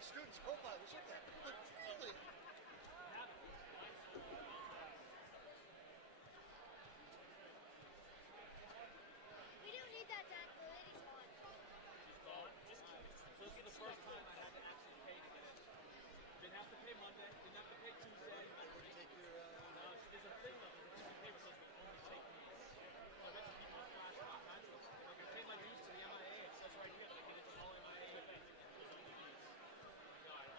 student's profile was like that. Look, really. We don't need that, Dad. The lady's on. This is the first time I had to actually pay to get in. Didn't have to pay Monday, didn't have to pay Tuesday. Take your, There's a thing though, there's a piece of paper says we only take these. So I bet you people are flashing all kinds of stuff. Like I paid my dues to the MIA, it says right here that I can get to all MIA events. No, I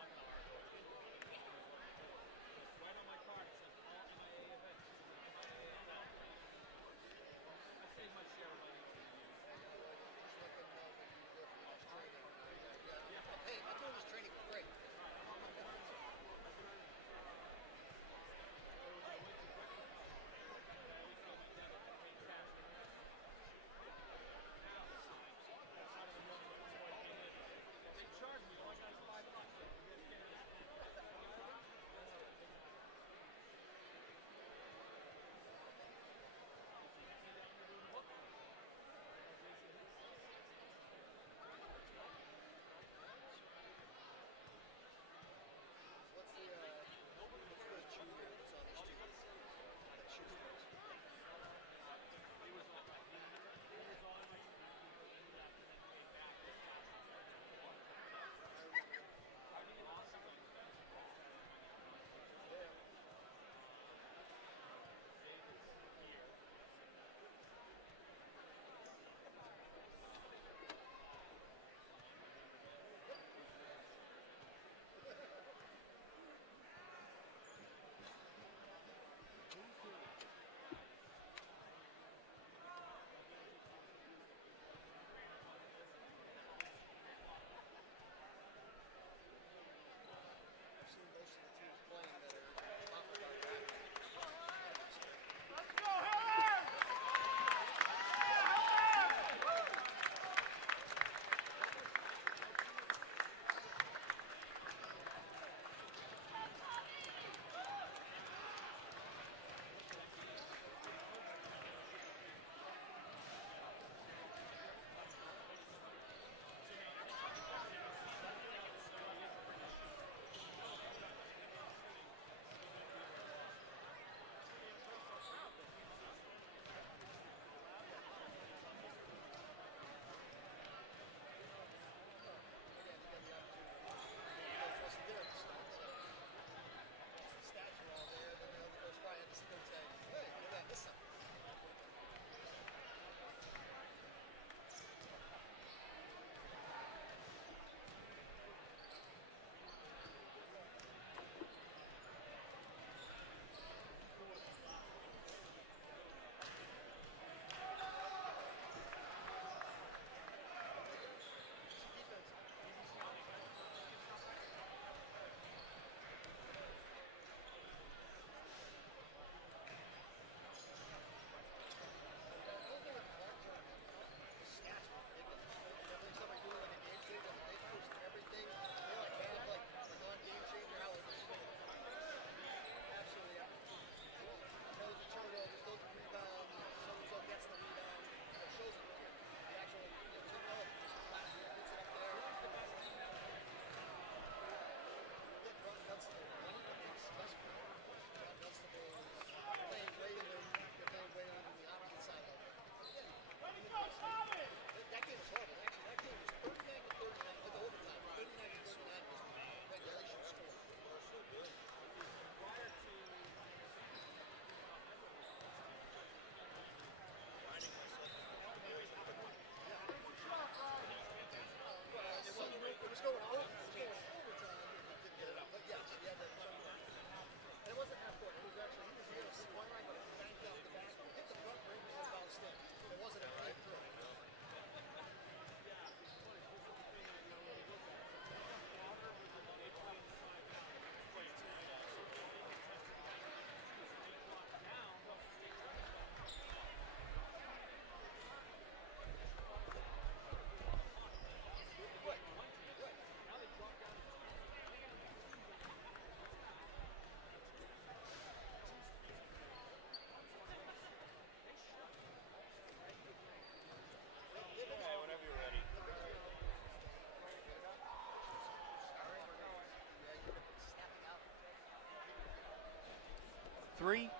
3,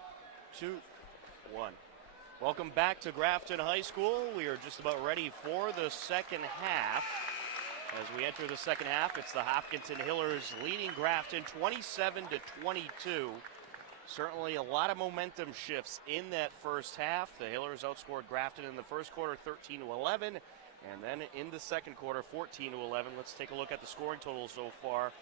2, 1. Welcome back to Grafton High School. We are just about ready for the second half. As we enter the second half, it's the Hopkinton Hillers leading Grafton 27-22. Certainly a lot of momentum shifts in that first half. The Hillers outscored Grafton in the first quarter 13-11, and then in the second quarter 14-11. Let's take a look at the scoring totals so far.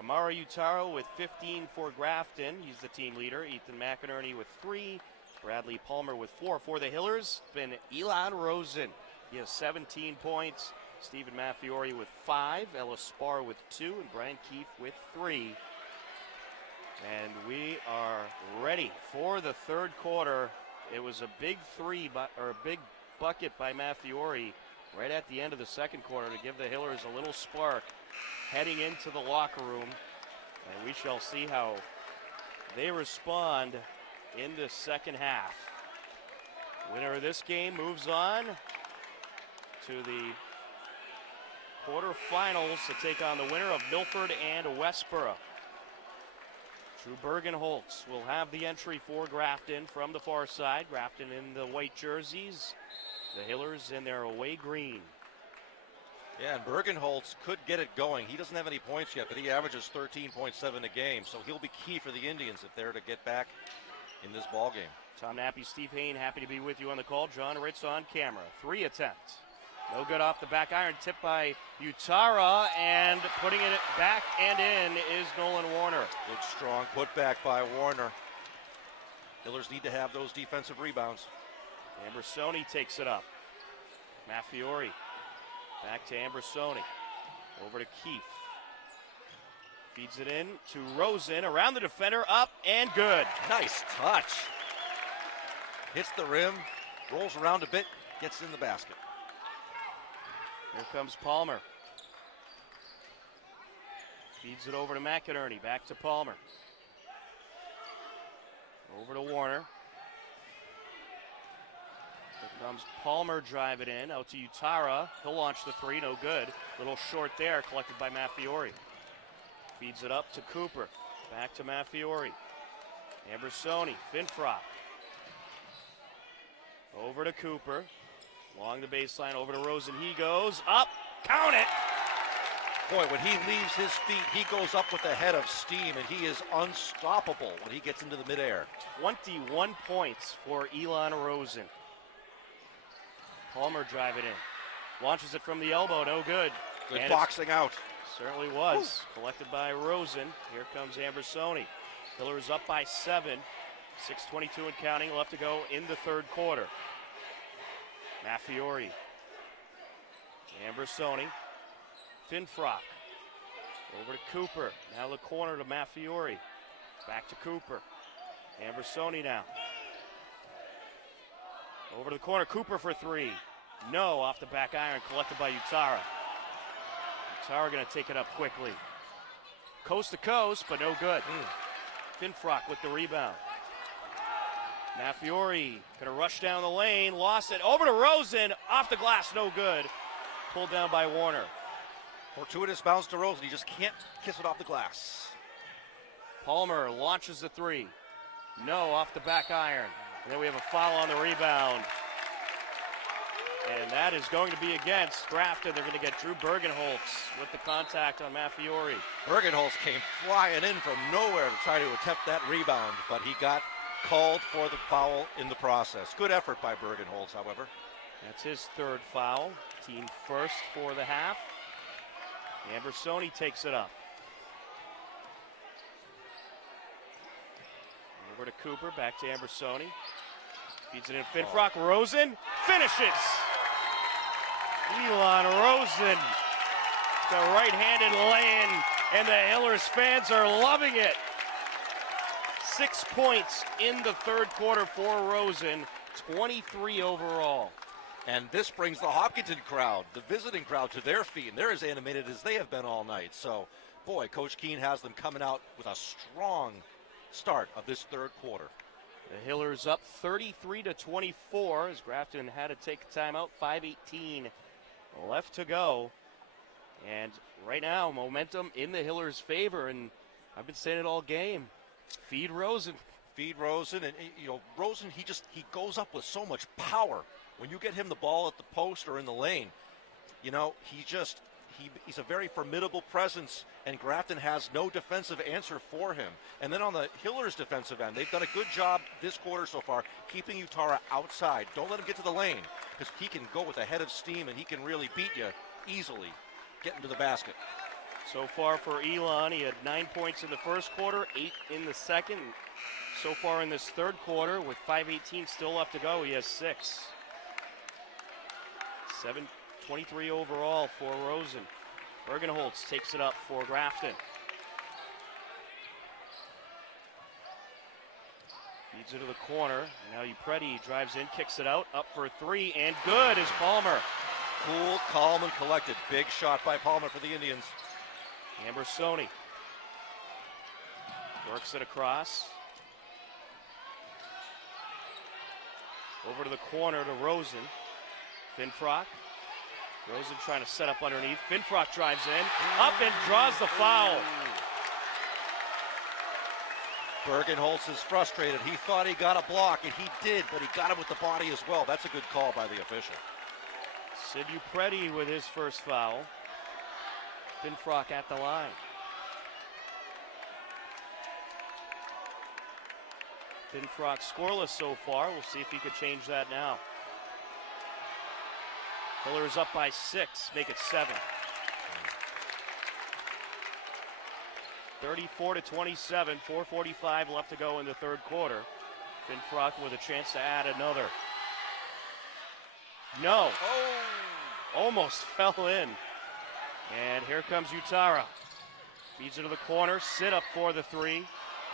Amara Utaro with 15 for Grafton. He's the team leader. Ethan McInerney with 3. Bradley Palmer with 4. For the Hillers, it's been Elon Rosen. He has 17 points. Stephen Maffiori with 5. Ellis Spar with 2. And Brian Keefe with 3. And we are ready for the third quarter. It was a big big bucket by Maffiori right at the end of the second quarter to give the Hillers a little spark heading into the locker room. And we shall see how they respond in the second half. Winner of this game moves on to the quarterfinals to take on the winner of Milford and Westboro. Drew Bergenholtz will have the entry for Grafton from the far side. Grafton in the white jerseys, the Hillers in their away green. Yeah, and Bergenholtz could get it going. He doesn't have any points yet, but he averages 13.7 a game, so he'll be key for the Indians if they're to get back in this ball game. Tom Nappy, Steve Hain, happy to be with you on the call. John Ritz on camera. 3 attempts. No good off the back iron. Tipped by Utara, and putting it back and in is Nolan Warner. Good strong putback by Warner. Hillers need to have those defensive rebounds. Ambersoni takes it up. Maffiori back to Ambersoni. Over to Keefe. Feeds it in to Rosen. Around the defender, up and good. Nice touch. Hits the rim, rolls around a bit, gets in the basket. Here comes Palmer. Feeds it over to McInerney. Back to Palmer. Over to Warner. Here comes Palmer, drive it in. Out to Utara. He'll launch the 3, no good. Little short there, collected by Maffiori. Feeds it up to Cooper. Back to Maffiori. Ambersoni, Finfrock. Over to Cooper. Along the baseline, over to Rosen. He goes up. Count it! Boy, when he leaves his feet, he goes up with the head of steam, and he is unstoppable when he gets into the midair. 21 points for Elon Rosen. Palmer drive it in. Launches it from the elbow, no good. Good And boxing out. Certainly was. Collected by Rosen. Here comes Ambersoni. Hillers up by 7. 6:22 and counting left to go in the third quarter. Maffiori. Ambersoni. Finfrock. Over to Cooper. Now the corner to Maffiori. Back to Cooper. Ambersoni now. Over to the corner. Cooper for 3. No, off the back iron. Collected by Utara. Utara going to take it up quickly. Coast to coast, but no good. Finfrock with the rebound. Maffiori going to rush down the lane. Lost it. Over to Rosen. Off the glass, no good. Pulled down by Warner. Fortuitous bounce to Rosen. He just can't kiss it off the glass. Palmer launches the 3. No, off the back iron. And then we have a foul on the rebound. And that is going to be against Grafton. They're going to get Drew Bergenholtz with the contact on Maffiori. Bergenholtz came flying in from nowhere to try to attempt that rebound, but he got called for the foul in the process. Good effort by Bergenholtz, however. That's his third foul. Team first for the half. Ambersoni takes it up. Over to Cooper, back to Ambersoni. Feeds it in Finfrock. Rosen finishes. Elon Rosen, the right-handed lay-in, and the Hillers fans are loving it. 6 points in the third quarter for Rosen, 23 overall. And this brings the Hopkinton crowd, the visiting crowd, to their feet, and they're as animated as they have been all night. So, boy, Coach Keene has them coming out with a strong start of this third quarter. The Hillers up 33-24 as Grafton had to take a timeout. 5:18 left to go. And right now, momentum in the Hillers' favor. And I've been saying it all game. Feed Rosen. feed Rosen, and Rosen, he goes up with so much power. When you get him the ball at the post or in the lane, he's a very formidable presence, and Grafton has no defensive answer for him. And then on the Hillers defensive end, they've done a good job this quarter so far keeping Utara outside. Don't let him get to the lane, because he can go with a head of steam and he can really beat you easily getting to the basket. So far for Elon, he had 9 points in the first quarter, 8 in the second. So far in this third quarter, with 5:18 still left to go, he has 6. 7:23 overall for Rosen. Bergenholtz takes it up for Grafton. Feeds it to the corner. Now Upreti drives in, kicks it out, up for 3, and good is Palmer. Cool, calm, and collected. Big shot by Palmer for the Indians. Ambersoni works it across. Over to the corner to Rosen. Finfrock. Rosen trying to set up underneath. Finfrock drives in, up and draws the foul. Bergenholtz is frustrated. He thought he got a block, and he did, but he got him with the body as well. That's a good call by the official. Sid Upreti with his first foul. Finfrock at the line. Finfrock scoreless so far. We'll see if he could change that now. Hillers up by 6, make it 7. 34-27, 4:45 left to go in the third quarter. Finfrock with a chance to add another. No. Almost fell in. And here comes Utara. Feeds it to the corner, sit up for the 3.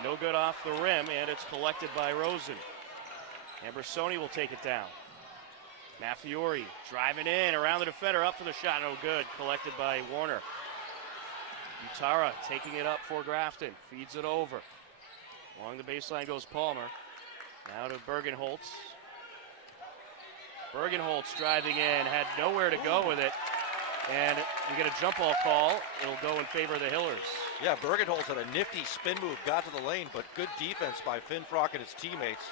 No good off the rim, and it's collected by Rosen. Ambersoni will take it down. Mafiori driving in around the defender, up for the shot, no good. Collected by Warner. Utara taking it up for Grafton, feeds it over. Along the baseline goes Palmer. Now to Bergenholtz. Bergenholtz driving in, had nowhere to go with it. And you get a jump ball call. It'll go in favor of the Hillers. Yeah, Bergenholtz had a nifty spin move, got to the lane, but good defense by Finfrock and his teammates.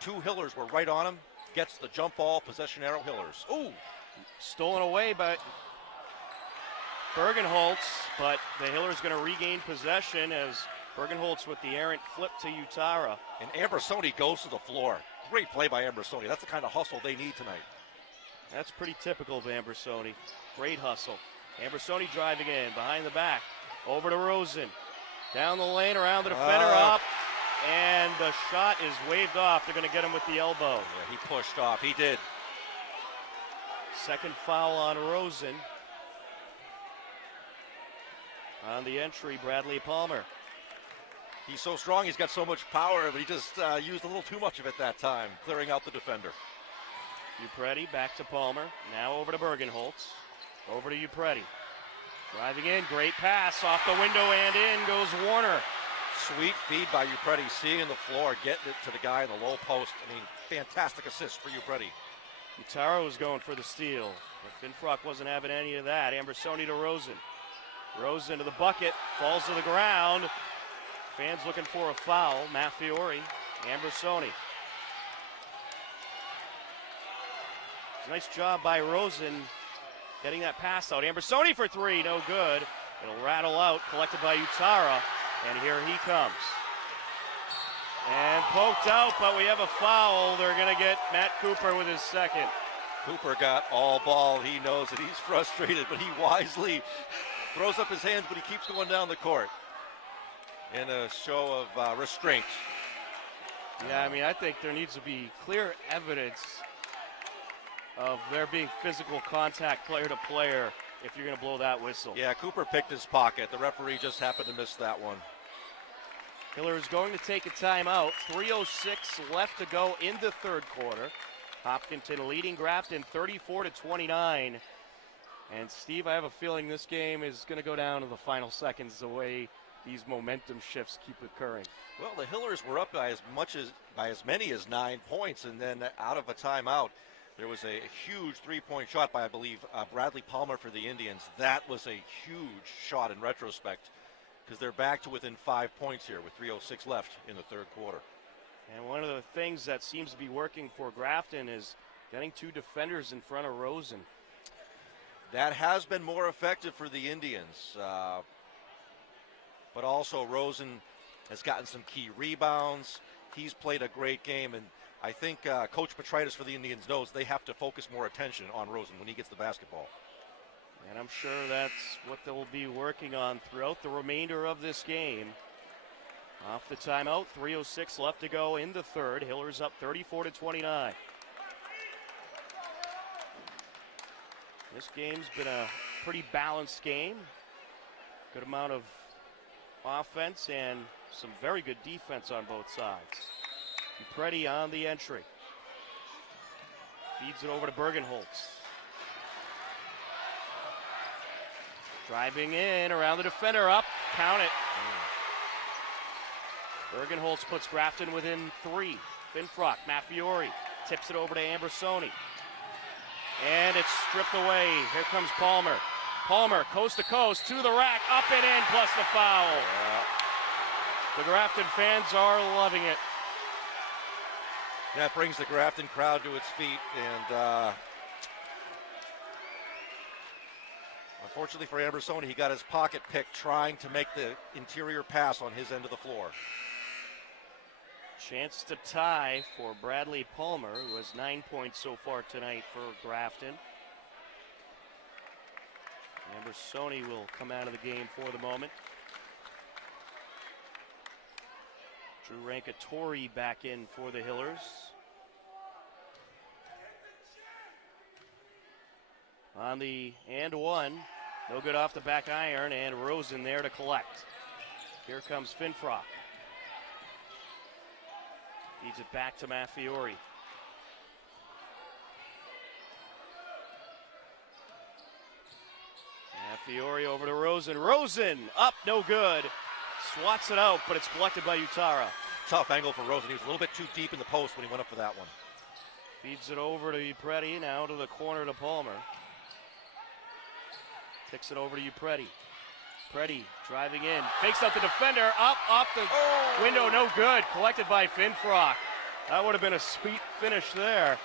2 Hillers were right on him. Gets the jump ball, possession arrow, Hillers. Ooh! Stolen away by Bergenholtz, but the Hillers going to regain possession as Bergenholtz with the errant flip to Utara. And Ambersoni goes to the floor. Great play by Ambersoni. That's the kind of hustle they need tonight. That's pretty typical of Ambersoni. Great hustle. Ambersoni driving in, behind the back. Over to Rosen. Down the lane, around the defender, up. And the shot is waved off. They're going to get him with the elbow. Yeah, he pushed off. He did. Second foul on Rosen. On the entry, Bradley Palmer. He's so strong, he's got so much power, but he just used a little too much of it that time, clearing out the defender. Upreti back to Palmer. Now over to Bergenholtz. Over to Upreti. Driving in, great pass off the window and in goes Warner. Sweet feed by Upreti, seeing the floor, getting it to the guy in the low post. I mean, fantastic assist for Upreti. Utara was going for the steal, but Finfrock wasn't having any of that. Ambersoni to Rosen. Rosen to the bucket, falls to the ground. Fans looking for a foul. Mafiori, Ambersoni. Nice job by Rosen getting that pass out. Ambersoni for 3, no good. It'll rattle out, collected by Utara, and here he comes. And poked out, but we have a foul. They're going to get Matt Cooper with his second. Cooper got all ball. He knows that he's frustrated, but he wisely throws up his hands, but he keeps going down the court in a show of restraint. Yeah, I mean, I think there needs to be clear evidence of there being physical contact player to player if you're going to blow that whistle. Yeah, Cooper picked his pocket. The referee just happened to miss that one. Hiller is going to take a timeout. 3:06 left to go in the third quarter. Hopkinton leading Grafton 34-29. And Steve, I have a feeling this game is going to go down to the final seconds the way these momentum shifts keep occurring. Well, the Hillers were up by as many as 9 points, and then out of a timeout, there was a huge three-point shot by, I believe, Bradley Palmer for the Indians. That was a huge shot in retrospect because they're back to within 5 points here with 3:06 left in the third quarter. And one of the things that seems to be working for Grafton is getting 2 defenders in front of Rosen. That has been more effective for the Indians. But also Rosen has gotten some key rebounds. He's played a great game, and I think Coach Petritis for the Indians knows they have to focus more attention on Rosen when he gets the basketball. And I'm sure that's what they'll be working on throughout the remainder of this game. Off the timeout, 3:06 left to go in the third. Hillers up 34-29. This game's been a pretty balanced game. Good amount of offense and some very good defense on both sides. Dupretti on the entry. Feeds it over to Bergenholtz. Driving in around the defender, up, count it. Bergenholtz puts Grafton within 3. Finfrock, Maffiori tips it over to Ambersoni. And it's stripped away. Here comes Palmer. Palmer, coast to coast, to the rack, up and in, plus the foul. Yeah. The Grafton fans are loving it. That brings the Grafton crowd to its feet, and unfortunately for Ambersoni, he got his pocket picked trying to make the interior pass on his end of the floor. Chance to tie for Bradley Palmer, who has 9 points so far tonight for Grafton. Ambersoni will come out of the game for the moment. Drew Rankatori back in for the Hillers. On the and one, no good off the back iron, and Rosen there to collect. Here comes Finfrock. Feeds it back to Maffiori. Maffiori over to Rosen. Rosen up, no good. Swats it out, but it's collected by Utara. Tough angle for Rosen. He was a little bit too deep in the post when he went up for that one. Feeds it over to Upretti, now to the corner to Palmer. Picks it over to Upretti. Upretti driving in, fakes out the defender, up, off the window, no good. Collected by Finfrock. That would have been a sweet finish there.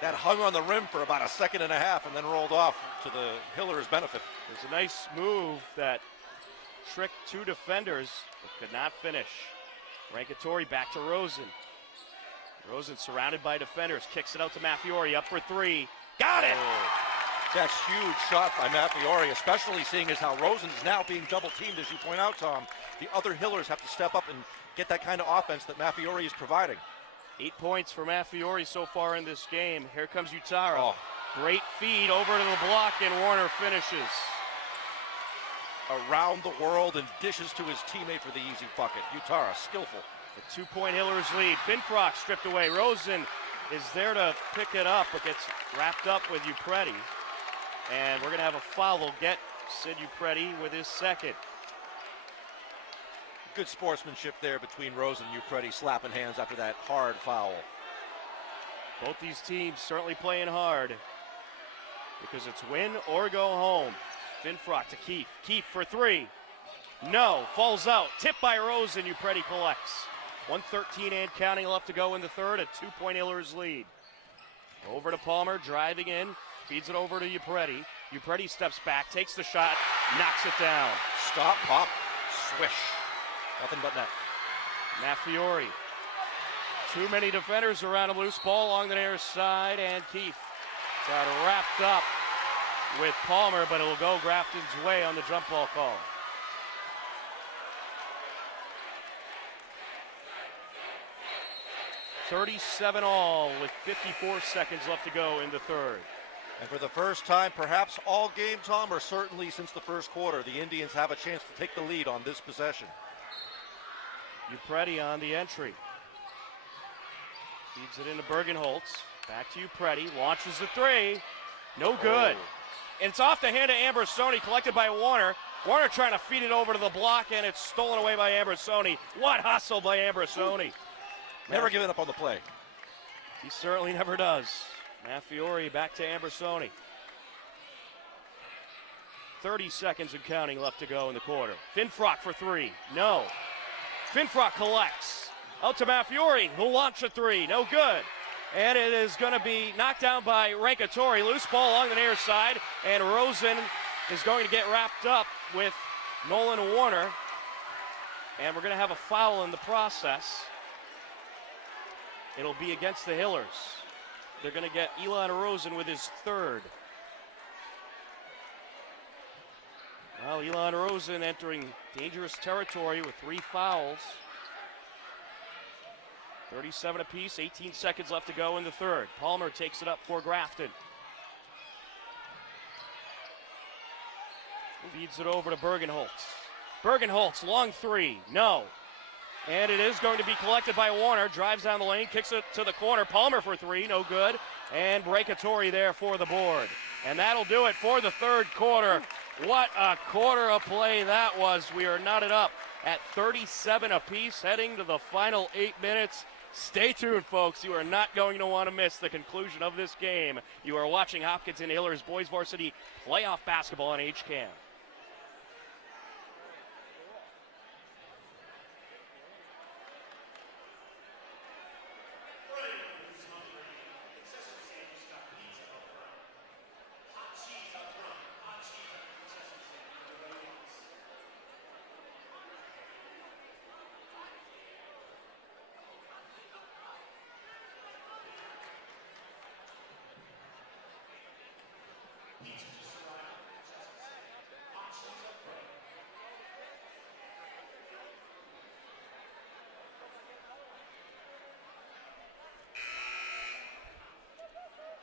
That hung on the rim for about a second and a half and then rolled off to the Hillers' benefit. It was a nice move that tricked 2 defenders, but could not finish. Rankatori back to Rosen. Rosen surrounded by defenders, kicks it out to Maffiori, up for 3. Got it! That's huge shot by Maffiori, especially seeing as how Rosen is now being double teamed, as you point out, Tom. The other Hillers have to step up and get that kind of offense that Maffiori is providing. 8 points for Maffiori so far in this game. Here comes Utara. Oh. Great feed over to the block, and Warner finishes. Around the world and dishes to his teammate for the easy bucket. Utara, skillful. A 2-point Hillers lead. Finfrock stripped away. Rosen is there to pick it up, but gets wrapped up with Upretti. And we're going to have a foul. We'll get Sid Upretti with his second. Good sportsmanship there between Rosen and Upretti, slapping hands after that hard foul. Both these teams certainly playing hard because it's win or go home. Finfrock to Keefe. Keefe for 3. No. Falls out. Tipped by Rosen. Upretti collects. 1:13 and counting left to go in the third. A 2-point Hillers lead. Over to Palmer. Driving in. Feeds it over to Upretti. Upretti steps back. Takes the shot. Knocks it down. Stop, pop, swish. Nothing but net. Maffiori. Too many defenders around him. Loose ball along the near side. And Keefe got wrapped up with Palmer, but it will go Grafton's way on the jump ball call. .37 all with 54 seconds left to go in the third. And for the first time, perhaps all game, Tom, or certainly since the first quarter, the Indians have a chance to take the lead on this possession. Upretti on the entry. Feeds it into Bergenholtz. Back to Upretti. Launches the 3. No good. And it's off the hand of Ambersoni, collected by Warner. Warner trying to feed it over to the block, and it's stolen away by Ambersoni. What hustle by Ambersoni. Never giving up on the play. He certainly never does. Maffiori back to Ambersoni. 30 seconds and counting left to go in the quarter. Finfrock for 3. No. Finfrock collects. Out to Malfiore, who'll launch a three. No good. And it is going to be knocked down by Rankatori. Loose ball along the near side. And Rosen is going to get wrapped up with Nolan Warner. And we're going to have a foul in the process. It'll be against the Hillers. They're going to get Elon Rosen with his third. Well, Elon Rosen entering dangerous territory with 3 fouls. 37 apiece, 18 seconds left to go in the third. Palmer takes it up for Grafton. Feeds it over to Bergenholtz. Bergenholtz, long three, no. And it is going to be collected by Warner. Drives down the lane, kicks it to the corner. Palmer for three, no good. And Breakatori there for the board. And that'll do it for the third quarter. What a quarter of play that was. We are knotted up at 37 apiece, heading to the final 8 minutes. Stay tuned, folks. You are not going to want to miss the conclusion of this game. You are watching Hopkinton Hillers Boys Varsity Playoff Basketball on HCAM.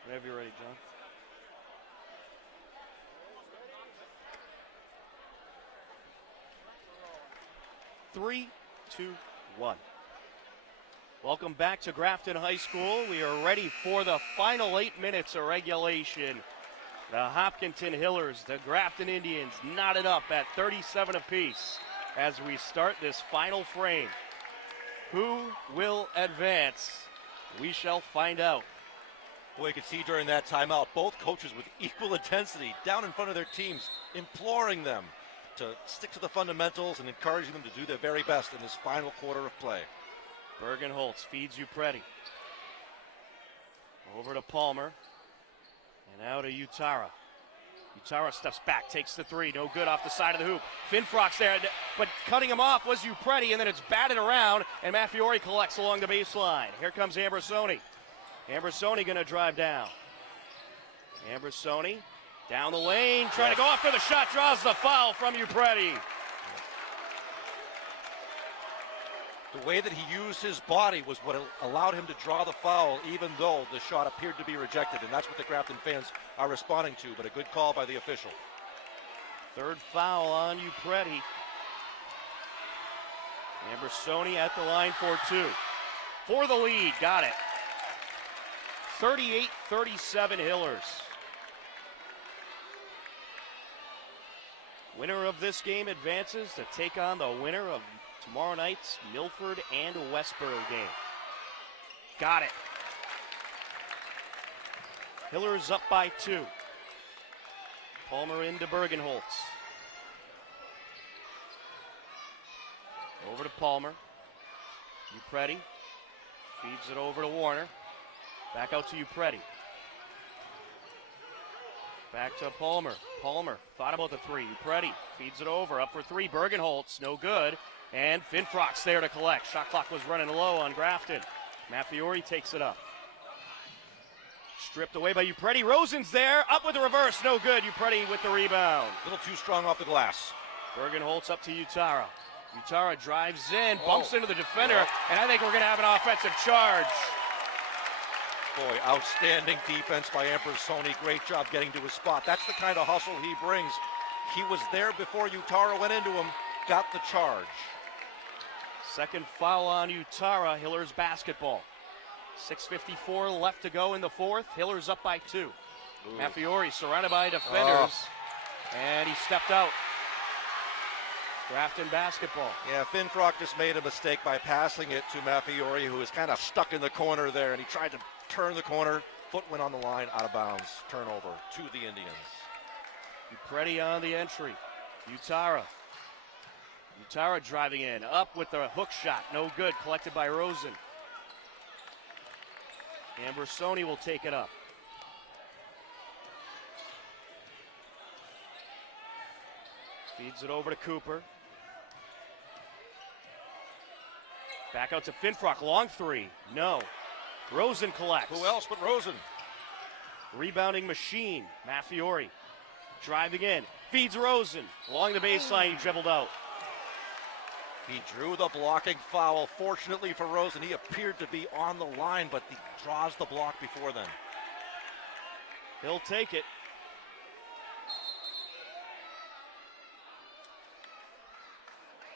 Whenever you're ready, John. Three, two, one. Welcome back to Grafton High School. We are ready for the final 8 minutes of regulation. The Hopkinton Hillers, the Grafton Indians, knotted up at 37 apiece as we start this final frame. Who will advance? We shall find out. Boy, you could see during that timeout, both coaches with equal intensity down in front of their teams, imploring them to stick to the fundamentals and encouraging them to do their very best in this final quarter of play. Bergenholtz feeds Upreti. Over to Palmer. And out to Utara. Utara steps back, takes the three. No good off the side of the hoop. Finfrock's there, but cutting him off was Upreti, and then it's batted around, and Malfiore collects along the baseline. Here comes Ambrosoni. Ambrosoni going to drive down. Ambrosoni down the lane, trying to go after the shot, draws the foul from Upreti. The way that he used his body was what allowed him to draw the foul, even though the shot appeared to be rejected, and that's what the Grafton fans are responding to, but a good call by the official. Third foul on Upreti. Ambrosoni at the line for two. For the lead, got it. 38-37 Hillers. Winner of this game advances to take on the winner of tomorrow night's Milford and Westboro game. Got it. Hillers up by 2. Palmer into Bergenholtz. Over to Palmer. Upreti feeds it over to Warner. Back out to Upreti. Back to Palmer. Palmer thought about the three. Upreti feeds it over. Up for three. Bergenholtz, no good. And Finfrock's there to collect. Shot clock was running low on Grafton. Malfiore takes it up. Stripped away by Upreti. Rosen's there. Up with the reverse. No good. Upreti with the rebound. A little too strong off the glass. Bergenholtz up to Utara. Utara drives in, bumps into the defender, and I think we're going to have an offensive charge. Boy, outstanding defense by Ambrosoni. Great job getting to his spot. That's the kind of hustle he brings. He was there before Utara went into him, got the charge. Second foul on Utara, Hillers basketball. 6:54 left to go in the fourth. Hillers up by 2. Malfiore surrounded by defenders, and he stepped out. Grafton basketball. Yeah, Finfrock just made a mistake by passing it to Malfiore, who was kind of stuck in the corner there, and he tried to turn the corner. Foot went on the line, out of bounds. Turnover to the Indians. Upreti on the entry. Utara. Utara driving in, up with the hook shot, no good, collected by Rosen. Ambersoni will take it up. Feeds it over to Cooper. Back out to Finfrock, long three, no. Rosen collects. Who else but Rosen? Rebounding machine, Maffiori. Driving in, feeds Rosen. Along the baseline, he dribbled out. He drew the blocking foul. Fortunately for Rosen, he appeared to be on the line, but he draws the block before then. He'll take it.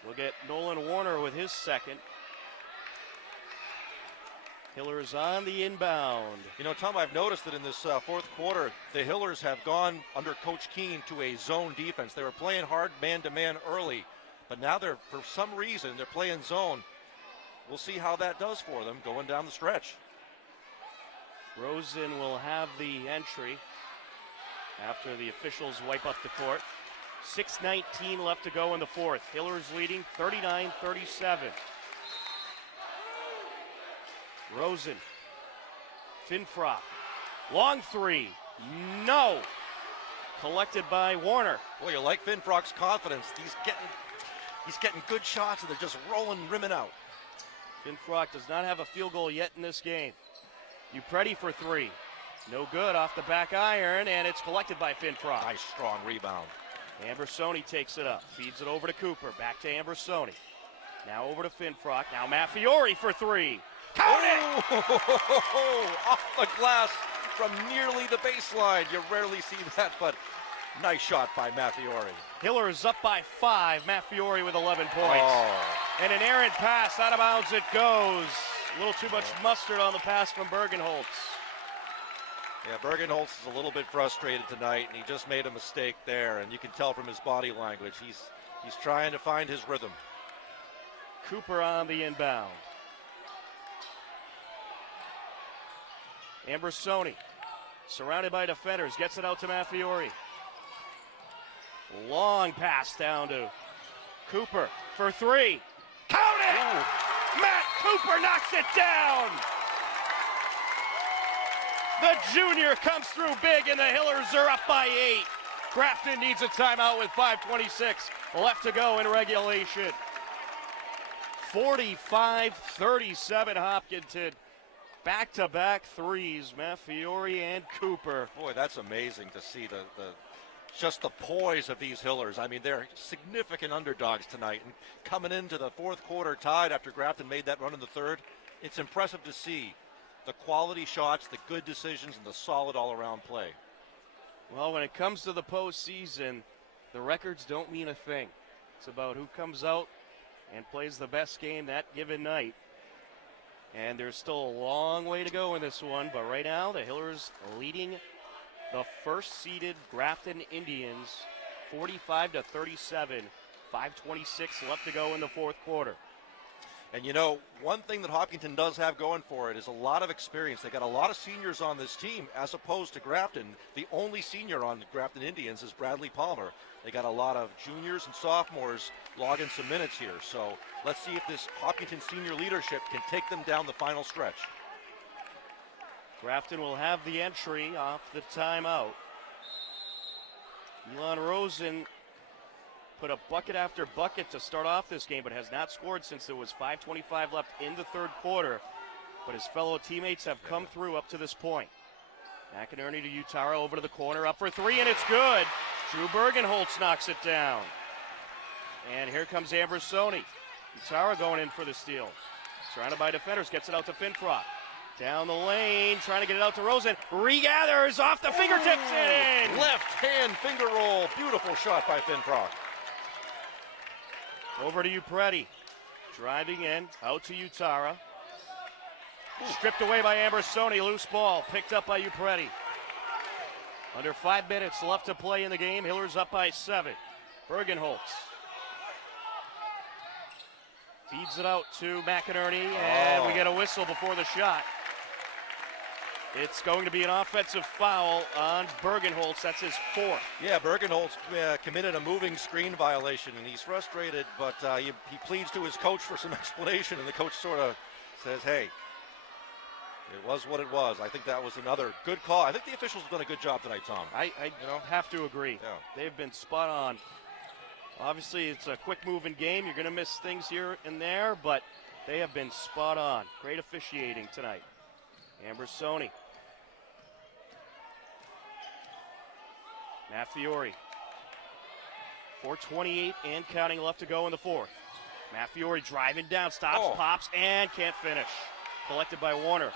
We'll get Nolan Warner with his second. Hillers on the inbound. You know, Tom, I've noticed that in this fourth quarter, the Hillers have gone under Coach Keene to a zone defense. They were playing hard man-to-man early, but now they're, for some reason, they're playing zone. We'll see how that does for them going down the stretch. Rosen will have the entry after the officials wipe up the court. 6:19 left to go in the fourth. Hillers leading 39-37. Rosen, Finfrock, long three, no. Collected by Warner. Well, you like Finfrock's confidence. He's getting good shots, and they're just rolling, rimming out. Finfrock does not have a field goal yet in this game. Upreti for three, no good off the back iron, and it's collected by Finfrock. Nice strong rebound. Ambersoni takes it up, feeds it over to Cooper, back to Ambersoni. Now over to Finfrock, now Maffiori for three. Count it! Off the glass from nearly the baseline. You rarely see that, but nice shot by Maffiori. Hillers up by 5, Maffiori with 11 points. Oh. And an errant pass, out of bounds it goes. A little too much mustard on the pass from Bergenholtz. Yeah, Bergenholtz is a little bit frustrated tonight, and he just made a mistake there, and you can tell from his body language. He's trying to find his rhythm. Cooper on the inbound. Ambersoni, surrounded by defenders, gets it out to Maffiori. Long pass down to Cooper for three. Count it! Ooh. Matt Cooper knocks it down! The junior comes through big, and the Hillers are up by 8. Grafton needs a timeout with 5:26 left to go in regulation. 45-37 Hopkinton. Back-to-back threes, Maffiori and Cooper. Boy, that's amazing to see just the poise of these Hillers. I mean, they're significant underdogs tonight, and coming into the fourth quarter tied after Grafton made that run in the third, it's impressive to see the quality shots, the good decisions, and the solid all-around play. Well, when it comes to the postseason, the records don't mean a thing. It's about who comes out and plays the best game that given night. And there's still a long way to go in this one, but right now the Hillers leading the first-seeded Grafton Indians 45-37, 5:26 left to go in the fourth quarter. And you know, one thing that Hopkinton does have going for it is a lot of experience. They got a lot of seniors on this team as opposed to Grafton. The only senior on the Grafton Indians is Bradley Palmer. They got a lot of juniors and sophomores logging some minutes here. So let's see if this Hopkinton senior leadership can take them down the final stretch. Grafton will have the entry off the timeout. Elon Rosen put a bucket after bucket to start off this game, but has not scored since there was 5:25 left in the third quarter. But his fellow teammates have come through up to this point. McInerney to Utara, over to the corner, up for three, and it's good. Drew Bergenholtz knocks it down. And here comes Ambersoni. Utara going in for the steal. Surrounded by defenders, gets it out to Finfrock. Down the lane, trying to get it out to Rosen. Regathers off the fingertips and in. Left hand finger roll. Beautiful shot by Finfrock. Over to Upreti. Driving in, out to Utara. Stripped away by Ambersoni. Loose ball, picked up by Upreti. Under 5 minutes left to play in the game. Hillers up by 7. Bergenholtz feeds it out to McInerney, and we get a whistle before the shot. It's going to be an offensive foul on Bergenholtz. That's his fourth. Yeah, Bergenholtz committed a moving screen violation, and he's frustrated, but he pleads to his coach for some explanation, and the coach sort of says, hey, it was what it was. I think that was another good call. I think the officials have done a good job tonight, Tom. I have to agree. Yeah. They've been spot on. Obviously, it's a quick-moving game. You're going to miss things here and there, but they have been spot on. Great officiating tonight. Ambersoni. Matt Fiore. 4:28 and counting left to go in the fourth. Matt Fiore driving down, stops, pops, and can't finish. Collected by Warner.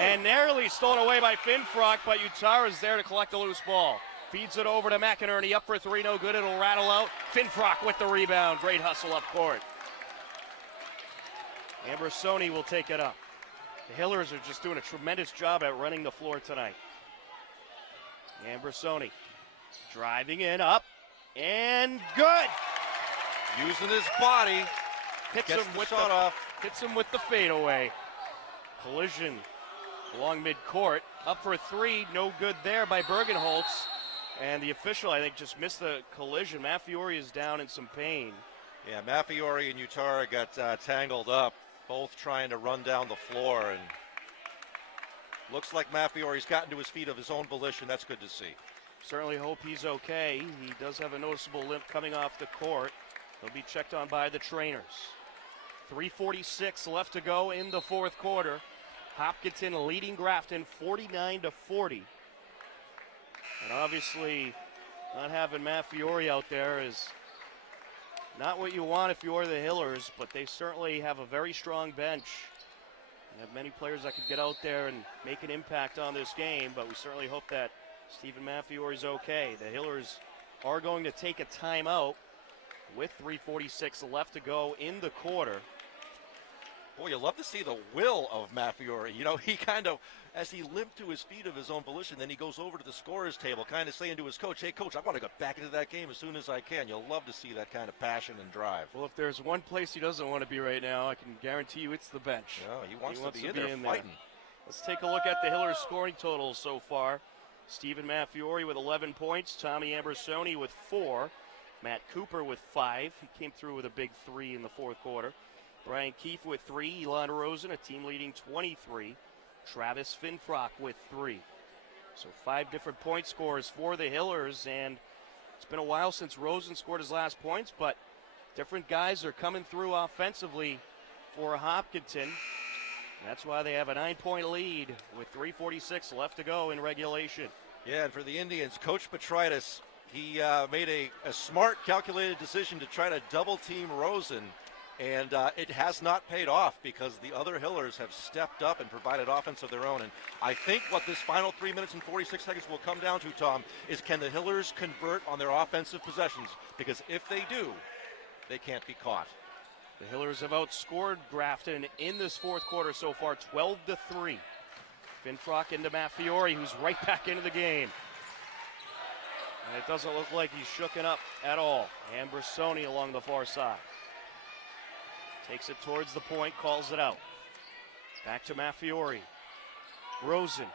And nearly stolen away by Finfrock, but Utah's there to collect the loose ball. Feeds it over to McInerney, up for three, no good, it'll rattle out. Finfrock with the rebound, great hustle up court. Ambersoni will take it up. The Hillers are just doing a tremendous job at running the floor tonight. Ambersoni driving in, up, and good! Using his body, Hits gets him the with shot off. Hits him with the fadeaway. Collision along midcourt. Up for three, no good there by Bergenholtz. And the official, I think, just missed the collision. Matt Fiore is down in some pain. Yeah, Matt Fiore and Utara got tangled up, both trying to run down the floor. And looks like Matt Fiore's gotten to his feet of his own volition. That's good to see. Certainly hope he's okay. He does have a noticeable limp coming off the court. He'll be checked on by the trainers. 3:46 left to go in the fourth quarter. Hopkinton leading Grafton 49-40. And obviously, not having Matt Fiore out there is not what you want if you're the Hillers, but they certainly have a very strong bench. And have many players that could get out there and make an impact on this game, but we certainly hope that Stephen Matt Fiore is okay. The Hillers are going to take a timeout with 3:46 left to go in the quarter. Boy, you love to see the will of Matt Fiore. You know, he kind of, as he limped to his feet of his own volition, then he goes over to the scorer's table, kind of saying to his coach, hey, coach, I want to get back into that game as soon as I can. You'll love to see that kind of passion and drive. Well, if there's one place he doesn't want to be right now, I can guarantee you it's the bench. Yeah, he wants to be in there fighting. Let's take a look at the Hillers scoring totals so far. Stephen Matt Fiore with 11 points, Tommy Ambersoni with 4, Matt Cooper with 5. He came through with a big 3 in the fourth quarter. Brian Keefe with 3, Elon Rosen, a team leading 23. Travis Finfrock with 3. So 5 different point scores for the Hillers, and it's been a while since Rosen scored his last points, but different guys are coming through offensively for Hopkinton. That's why they have a 9-point lead with 3:46 left to go in regulation. Yeah, and for the Indians, Coach Petritis, he made a smart, calculated decision to try to double-team Rosen. And it has not paid off because the other Hillers have stepped up and provided offense of their own. And I think what this final 3 minutes and 46 seconds will come down to, Tom, is can the Hillers convert on their offensive possessions? Because if they do, they can't be caught. The Hillers have outscored Grafton in this fourth quarter so far, 12-3. Finfrock into Matt Fiore, who's right back into the game. And it doesn't look like he's shooken up at all. Ambersoni along the far side. Takes it towards the point, calls it out. Back to Matt Fiore. Rosen.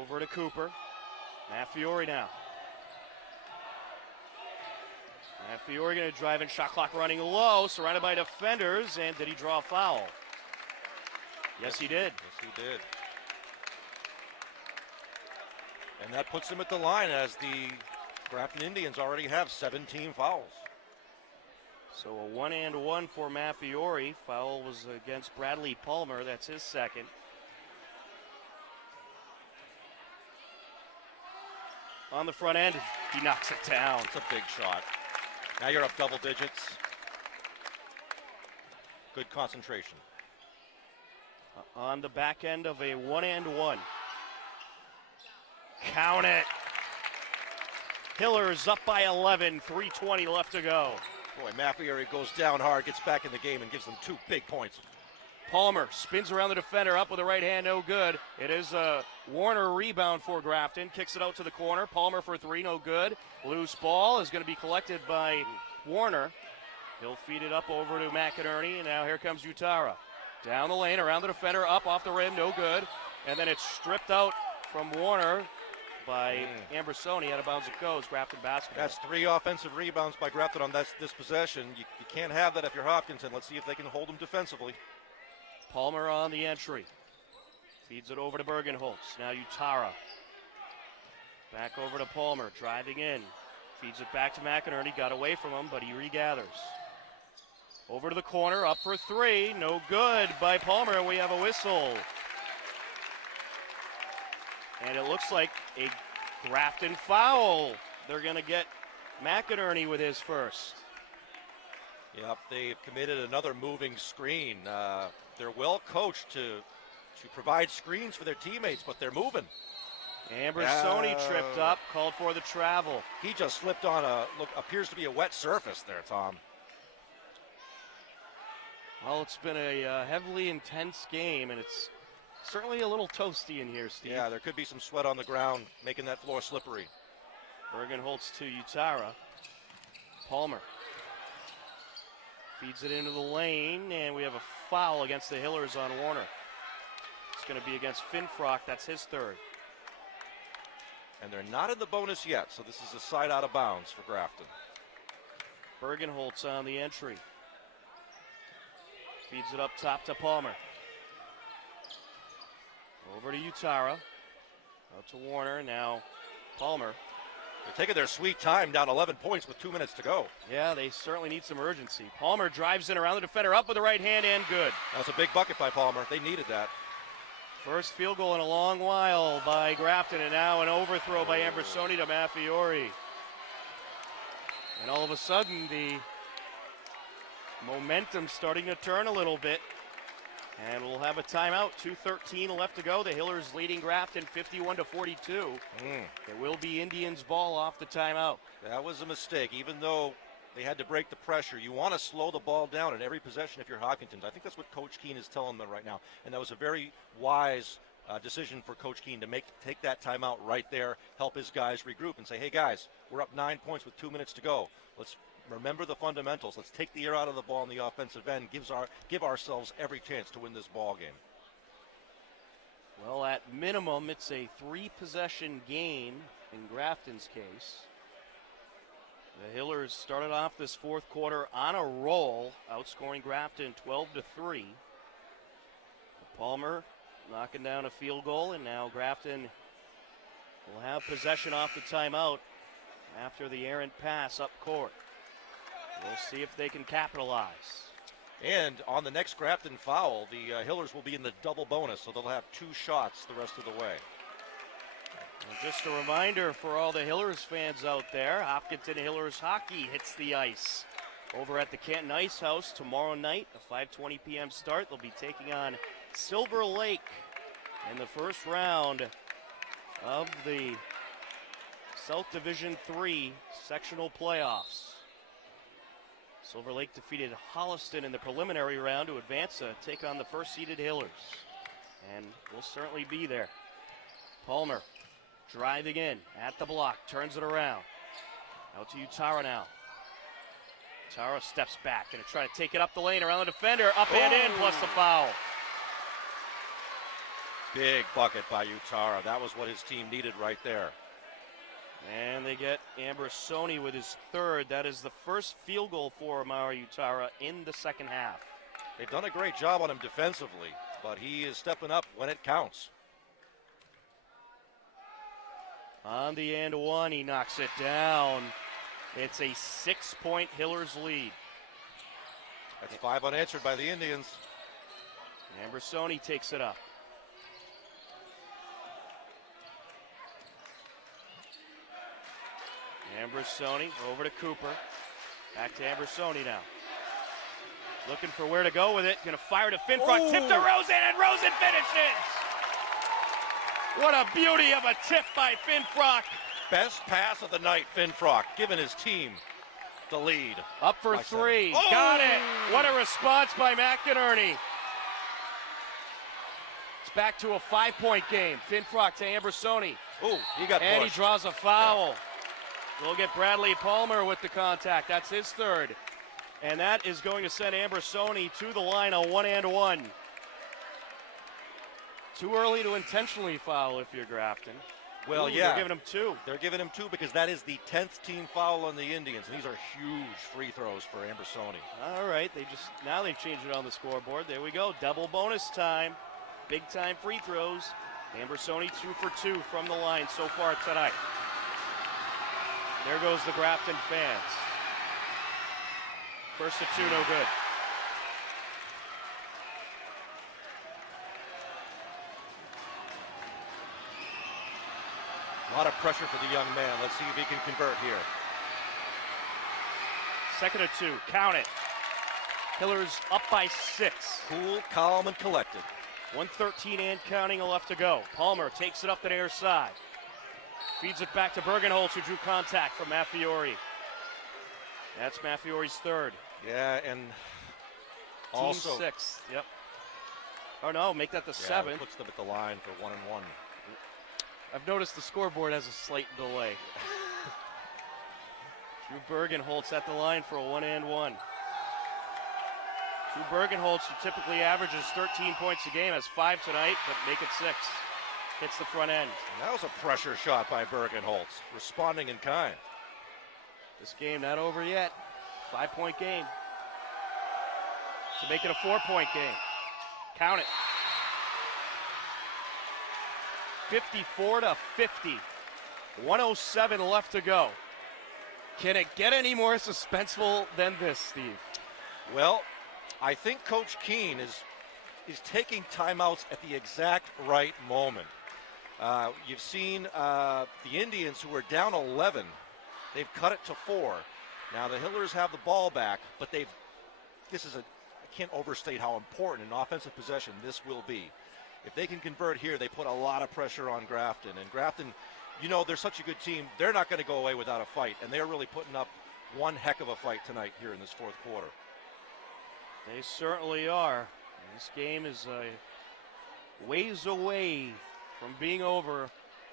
Over to Cooper. Matt Fiore now. Matt Fiore going to drive in, shot clock running low, surrounded by defenders, and did he draw a foul? Yes, he did. Yes, he did. And that puts him at the line as the Grafton Indians already have 17 fouls. So a 1-and-1 for Matt Fiore. Foul was against Bradley Palmer. That's his second. On the front end, he knocks it down. It's a big shot. Now you're up double digits. Good concentration. On the back end of a 1-and-1. Count it. Hillers up by 11, 3:20 left to go. Boy, Matt Fiore goes down hard, gets back in the game, and gives them 2 big points. Palmer spins around the defender, up with the right hand, no good. It is a Warner rebound for Grafton. Kicks it out to the corner. Palmer for 3, no good. Loose ball is going to be collected by Warner. He'll feed it up over to McInerney, and now here comes Utara. Down the lane, around the defender, up off the rim, no good. And then it's stripped out from Warner by Ambersoni. Out of bounds it goes. Grafton basketball. That's 3 offensive rebounds by Grafton on this possession. You can't have that if you're Hopkinton. Let's see if they can hold them defensively. Palmer on the entry. Feeds it over to Bergenholtz. Now Utara. Back over to Palmer. Driving in. Feeds it back to McInerney. Got away from him, but he regathers. Over to the corner. Up for 3. No good by Palmer. We have a whistle. And it looks like a Grafton foul. They're going to get McInerney with his first. Yep, they've committed another moving screen. They're well coached to provide screens for their teammates, but they're moving. Ambersoni tripped up, called for the travel. He just slipped on appears to be a wet surface there, Tom. Well, it's been a heavily intense game, and it's certainly a little toasty in here, Steve. Yeah, there could be some sweat on the ground, making that floor slippery. Bergenholtz to Utara. Palmer feeds it into the lane, and we have a foul against the Hillers on Warner. It's going to be against Finfrock. That's his third. And they're not in the bonus yet, so this is a side out of bounds for Grafton. Bergenholtz on the entry. Feeds it up top to Palmer. Over to Utara. Out to Warner. Now Palmer. They're taking their sweet time, down 11 points with 2 minutes to go. Yeah, they certainly need some urgency. Palmer drives in around the defender, up with the right hand, and good. That's a big bucket by Palmer. They needed that. First field goal in a long while by Grafton, and now an overthrow by Ambersoni to Maffiori. And all of a sudden, the momentum's starting to turn a little bit. And we'll have a timeout. 2:13 left to go. The Hillers leading Grafton 51-42. It will be Indians' ball off the timeout. That was a mistake. Even though they had to break the pressure, you want to slow the ball down in every possession if you're Hopkinton. I think that's what Coach Keene is telling them right now. And that was a very wise decision for Coach Keene to take that timeout right there, help his guys regroup and say, hey, guys, we're up 9 points with 2 minutes to go. Let's remember the fundamentals. Let's take the air out of the ball on the offensive end. Give ourselves every chance to win this ball game. Well, at minimum, it's a 3-possession game in Grafton's case. The Hillers started off this fourth quarter on a roll, outscoring Grafton 12-3. Palmer knocking down a field goal, and now Grafton will have possession off the timeout after the errant pass up court. We'll see if they can capitalize. And on the next Grafton foul, the Hillers will be in the double bonus, so they'll have 2 shots the rest of the way. And just a reminder for all the Hillers fans out there, Hopkinton Hillers hockey hits the ice over at the Canton Ice House tomorrow night, a 5:20 p.m. start. They'll be taking on Silver Lake in the first round of the South Division III sectional playoffs. Silver Lake defeated Holliston in the preliminary round to advance to take on the first-seeded Hillers. And we'll certainly be there. Palmer driving in at the block, turns it around. Out to Utara now. Utara steps back, going to try to take it up the lane around the defender, up and in, plus the foul. Big bucket by Utara. That was what his team needed right there. And they get Ambersoni with his third. That is the first field goal for Mauro Utara in the second half. They've done a great job on him defensively, but he is stepping up when it counts. On the and one, he knocks it down. It's a 6-point Hillers lead. That's 5 unanswered by the Indians. Ambersoni takes it up. Ambersoni over to Cooper. Back to Ambersoni now. Looking for where to go with it. Going to fire to Finfrock. Tip to Rosen, and Rosen finishes. What a beauty of a tip by Finfrock. Best pass of the night, Finfrock, giving his team the lead. Up for 3. Got it. What a response by McInerney. It's back to a 5-point game. Finfrock to Ambersoni. Ooh, he got And pushed. he draws a foul. We'll get Bradley Palmer with the contact. That's his third. And that is going to send Ambersoni to the line on 1-and-1. Too early to intentionally foul if you're Grafton. Well, Ooh, yeah. They're giving him 2. They're giving him 2 because that is the 10th team foul on the Indians. And these are huge free throws for Ambersoni. All right, now they've changed it on the scoreboard. There we go, double bonus time. Big time free throws. Ambersoni 2 for 2 from the line so far tonight. There goes the Grafton fans. First to 2, no good. A lot of pressure for the young man. Let's see if he can convert here. Second to 2, count it. Hillers up by 6. Cool, calm, and collected. 1:13 and counting left to go. Palmer takes it up the near side. Feeds it back to Bergenholtz, who drew contact from Maffiori. That's Maffiori's 3rd. Yeah, and also Team 6th. Yep. Oh no, make that the 7th. Puts them at the line for 1 and 1. I've noticed the scoreboard has a slight delay. Drew Bergenholtz at the line for a 1 and 1. Drew Bergenholtz, who typically averages 13 points a game, has 5 tonight, but make it 6. Hits the front end. And that was a pressure shot by Bergenholtz, responding in kind. This game not over yet. 5-point game. To make it a 4-point game. Count it. 54 to 50. 107 left to go. Can it get any more suspenseful than this, Steve? Well, I think Coach Keene is taking timeouts at the exact right moment. You've seen the Indians, who are down 11. They've cut it to 4. Now the Hillers have the ball back, but I can't overstate how important an offensive possession this will be. If they can convert here, they put a lot of pressure on Grafton. And Grafton, they're such a good team. They're not going to go away without a fight. And they're really putting up one heck of a fight tonight here in this 4th quarter. They certainly are. This game is ways away from being over,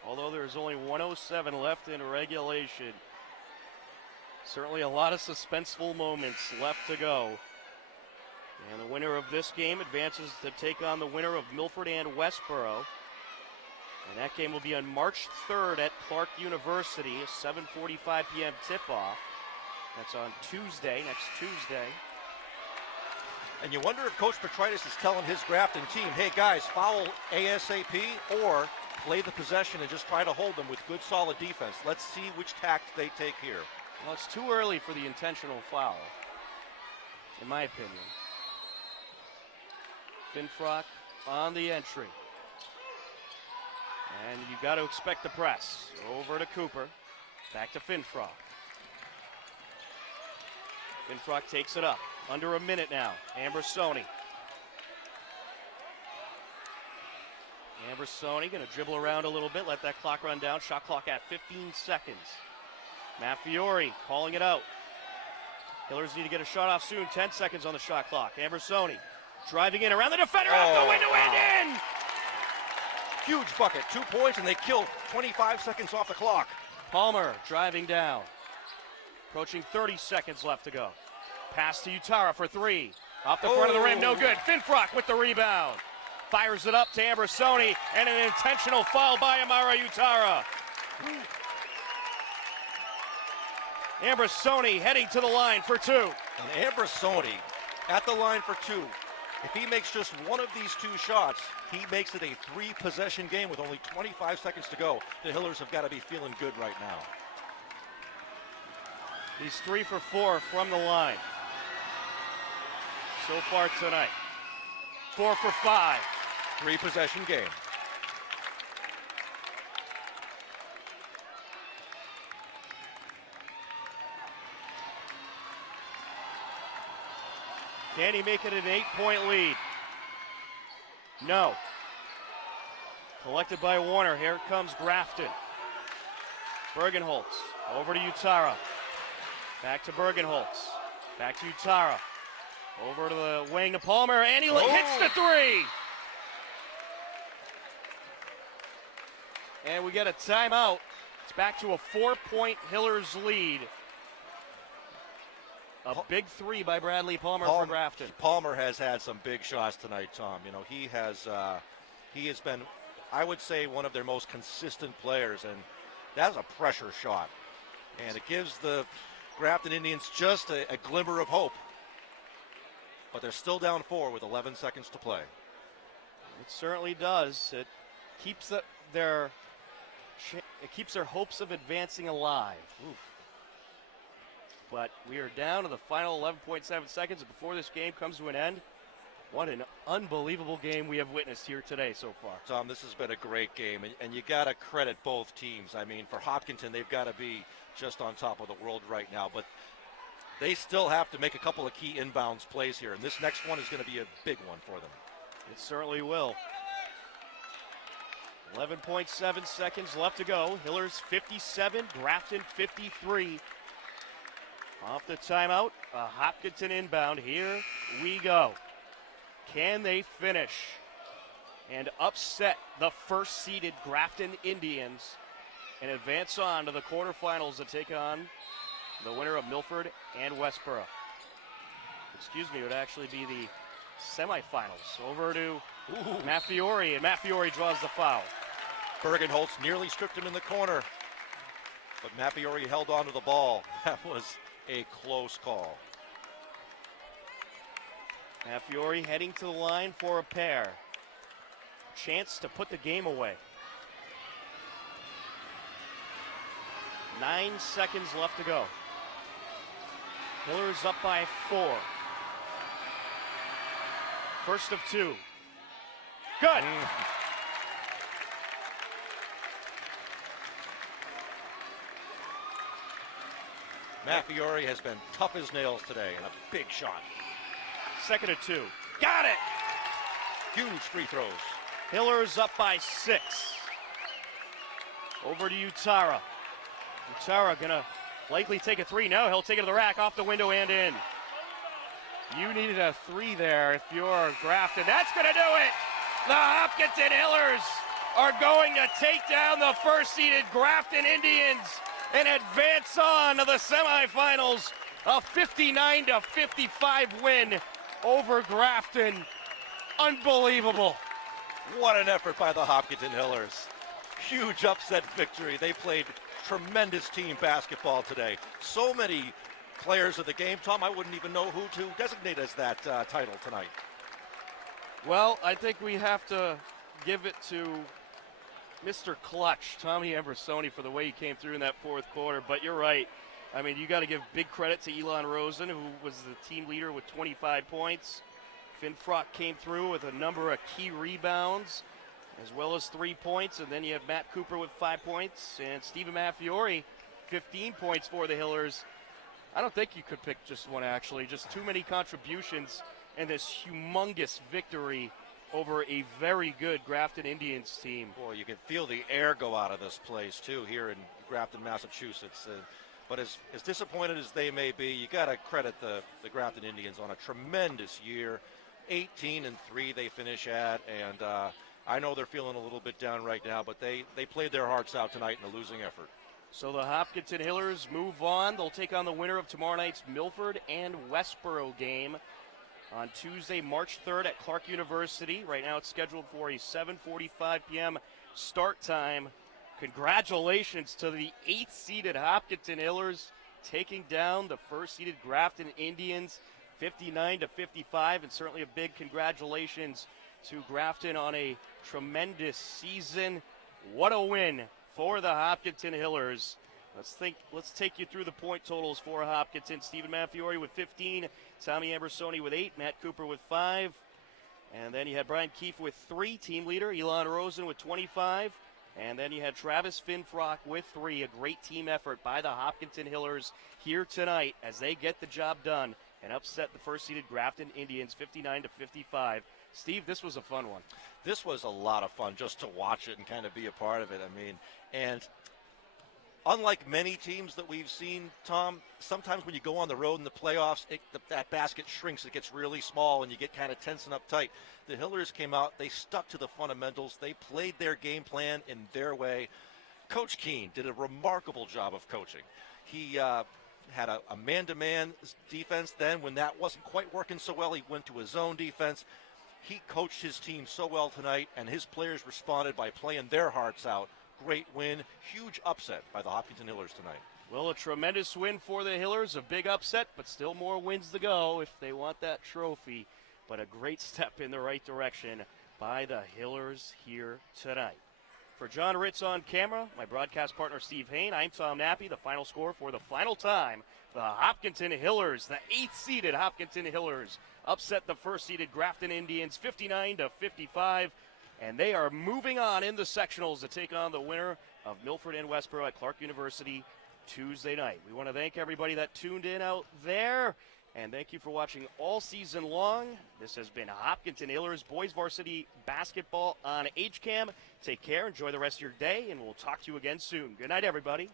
although there's only 107 left in regulation. Certainly a lot of suspenseful moments left to go. And the winner of this game advances to take on the winner of Milford and Westboro. And that game will be on March 3rd at Clark University, a 7:45 p.m. tip-off. That's on Tuesday, next Tuesday. And you wonder if Coach Petritis is telling his Grafton team, hey guys, foul ASAP or play the possession and just try to hold them with good solid defense. Let's see which tact they take here. Well, it's too early for the intentional foul, in my opinion. Finfrock on the entry. And you got to expect the press. Over to Cooper. Back to Finfrock. Finfrock takes it up. Under a minute now. Ambersoni. Ambersoni going to dribble around a little bit. Let that clock run down. Shot clock at 15 seconds. Maffiori calling it out. Hillers need to get a shot off soon. 10 seconds on the shot clock. Ambersoni driving in around the defender. Off the window and in! Huge bucket. 2 points, and they kill 25 seconds off the clock. Palmer driving down. Approaching 30 seconds left to go. Pass to Utara for 3. Off the front of the rim, no good. Finfrock with the rebound. Fires it up to Ambersoni, and an intentional foul by Amara Utara. Ambersoni heading to the line for 2. And Ambersoni at the line for 2. If he makes just one of these 2 shots, he makes it a 3-possession game with only 25 seconds to go. The Hillers have got to be feeling good right now. He's 3 for 4 from the line so far tonight. 4 for 5. 3-possession game. Can he make it an 8-point lead? No. Collected by Warner. Here comes Grafton. Bergenholtz over to Utara. Back to Bergenholtz. Back to Utara. Over to the wing to Palmer, and he hits the 3. And we get a timeout. It's back to a 4-point Hillers lead. A big 3 by Bradley Palmer for Grafton. Palmer has had some big shots tonight, Tom. He has He has been, I would say, one of their most consistent players, and that's a pressure shot. And it gives the Grafton Indians just a glimmer of hope. But they're still down 4 with 11 seconds to play. It certainly does. It keeps their hopes of advancing alive. Oof. But we are down to the final 11.7 seconds before this game comes to an end. What an unbelievable game we have witnessed here today so far. Tom, this has been a great game, and you got to credit both teams. I mean, for Hopkinton, they've got to be just on top of the world right now, but they still have to make a couple of key inbounds plays here, and this next one is going to be a big one for them. It certainly will. 11.7 seconds left to go. Hillers 57, Grafton 53. Off the timeout, a Hopkinton inbound. Here we go. Can they finish and upset the first-seeded Grafton Indians and advance on to the quarterfinals to take on the winner of Milford and Westboro? Excuse me, it would actually be the semifinals. Over to Matt Fiore, and Matt Fiore draws the foul. Bergenholtz nearly stripped him in the corner, but Matt Fiore held on to the ball. That was a close call. Matt Fiore heading to the line for a pair. Chance to put the game away. 9 seconds left to go. Hillers up by 4. First of 2. Good. Matt Fiore has been tough as nails today, and a big shot. Second of 2. Got it. Huge free throws. Hillers up by 6. Over to Utara. Utara gonna likely take a 3. No, he'll take it to the rack, off the window and in. You needed a 3 there if you're Grafton. That's gonna do it. The Hopkinton Hillers are going to take down the first-seeded Grafton Indians and advance on to the semifinals. A 59-55 win over Grafton. Unbelievable. What an effort by the Hopkinton Hillers. Huge upset victory. They played tremendous team basketball today. So many players of the game. Tom, I wouldn't even know who to designate as that title tonight. Well, I think we have to give it to Mr. Clutch, Tommy Ambrosoni, for the way he came through in that fourth quarter. But you're right. I mean, you got to give big credit to Elon Rosen, who was the team leader with 25 points. Finn Frock came through with a number of key rebounds, as well as 3 points. And then you have Matt Cooper with 5 points, and Stephen Maffiori, 15 points for the Hillers. I don't think you could pick just one, actually. Just too many contributions and this humongous victory over a very good Grafton Indians team. Boy, you can feel the air go out of this place, too, here in Grafton, Massachusetts. But as disappointed as they may be, you got to credit the Grafton Indians on a tremendous year. 18-3 they finish at, and I know they're feeling a little bit down right now, but they played their hearts out tonight in a losing effort. So the Hopkinton Hillers move on. They'll take on the winner of tomorrow night's Milford and Westboro game on Tuesday, March 3rd at Clark University. Right now it's scheduled for a 7:45 p.m. start time. Congratulations to the 8th-seeded Hopkinton Hillers taking down the first-seeded Grafton Indians 59-55, and certainly a big congratulations to Grafton on a tremendous season. What a win for the Hopkinton Hillers. Let's take you through the point totals for Hopkinton. Stephen Maffiori with 15, Tommy Ambrosoni with 8, Matt Cooper with 5, and then you had Brian Keefe with 3, team leader, Elon Rosen with 25, and then you had Travis Finfrock with 3. A great team effort by the Hopkinton Hillers here tonight as they get the job done and upset the first-seeded Grafton Indians 59-55. Steve, this was a fun one. This was a lot of fun just to watch it and kind of be a part of it. I mean, and unlike many teams that we've seen, Tom, sometimes when you go on the road in the playoffs, that basket shrinks. It gets really small and you get kind of tense and uptight. The Hillers came out. They stuck to the fundamentals. They played their game plan in their way. Coach Keene did a remarkable job of coaching. He had a man-to-man defense then. When that wasn't quite working so well, he went to his zone defense. He coached his team so well tonight, and his players responded by playing their hearts out. Great win, huge upset by the Hopkinton Hillers tonight. Well, a tremendous win for the Hillers, a big upset, but still more wins to go if they want that trophy. But a great step in the right direction by the Hillers here tonight. For John Ritz on camera, my broadcast partner Steve Hain, I'm Tom Nappy. The final score for the final time, the Hopkinton Hillers, the 8th-seeded Hopkinton Hillers, upset the 1st-seeded Grafton Indians 59-55, and they are moving on in the sectionals to take on the winner of Milford and Westboro at Clark University Tuesday night. We want to thank everybody that tuned in out there, and thank you for watching all season long. This has been Hopkinton Hillers Boys Varsity Basketball on HCAM. Take care, enjoy the rest of your day, and we'll talk to you again soon. Good night, everybody.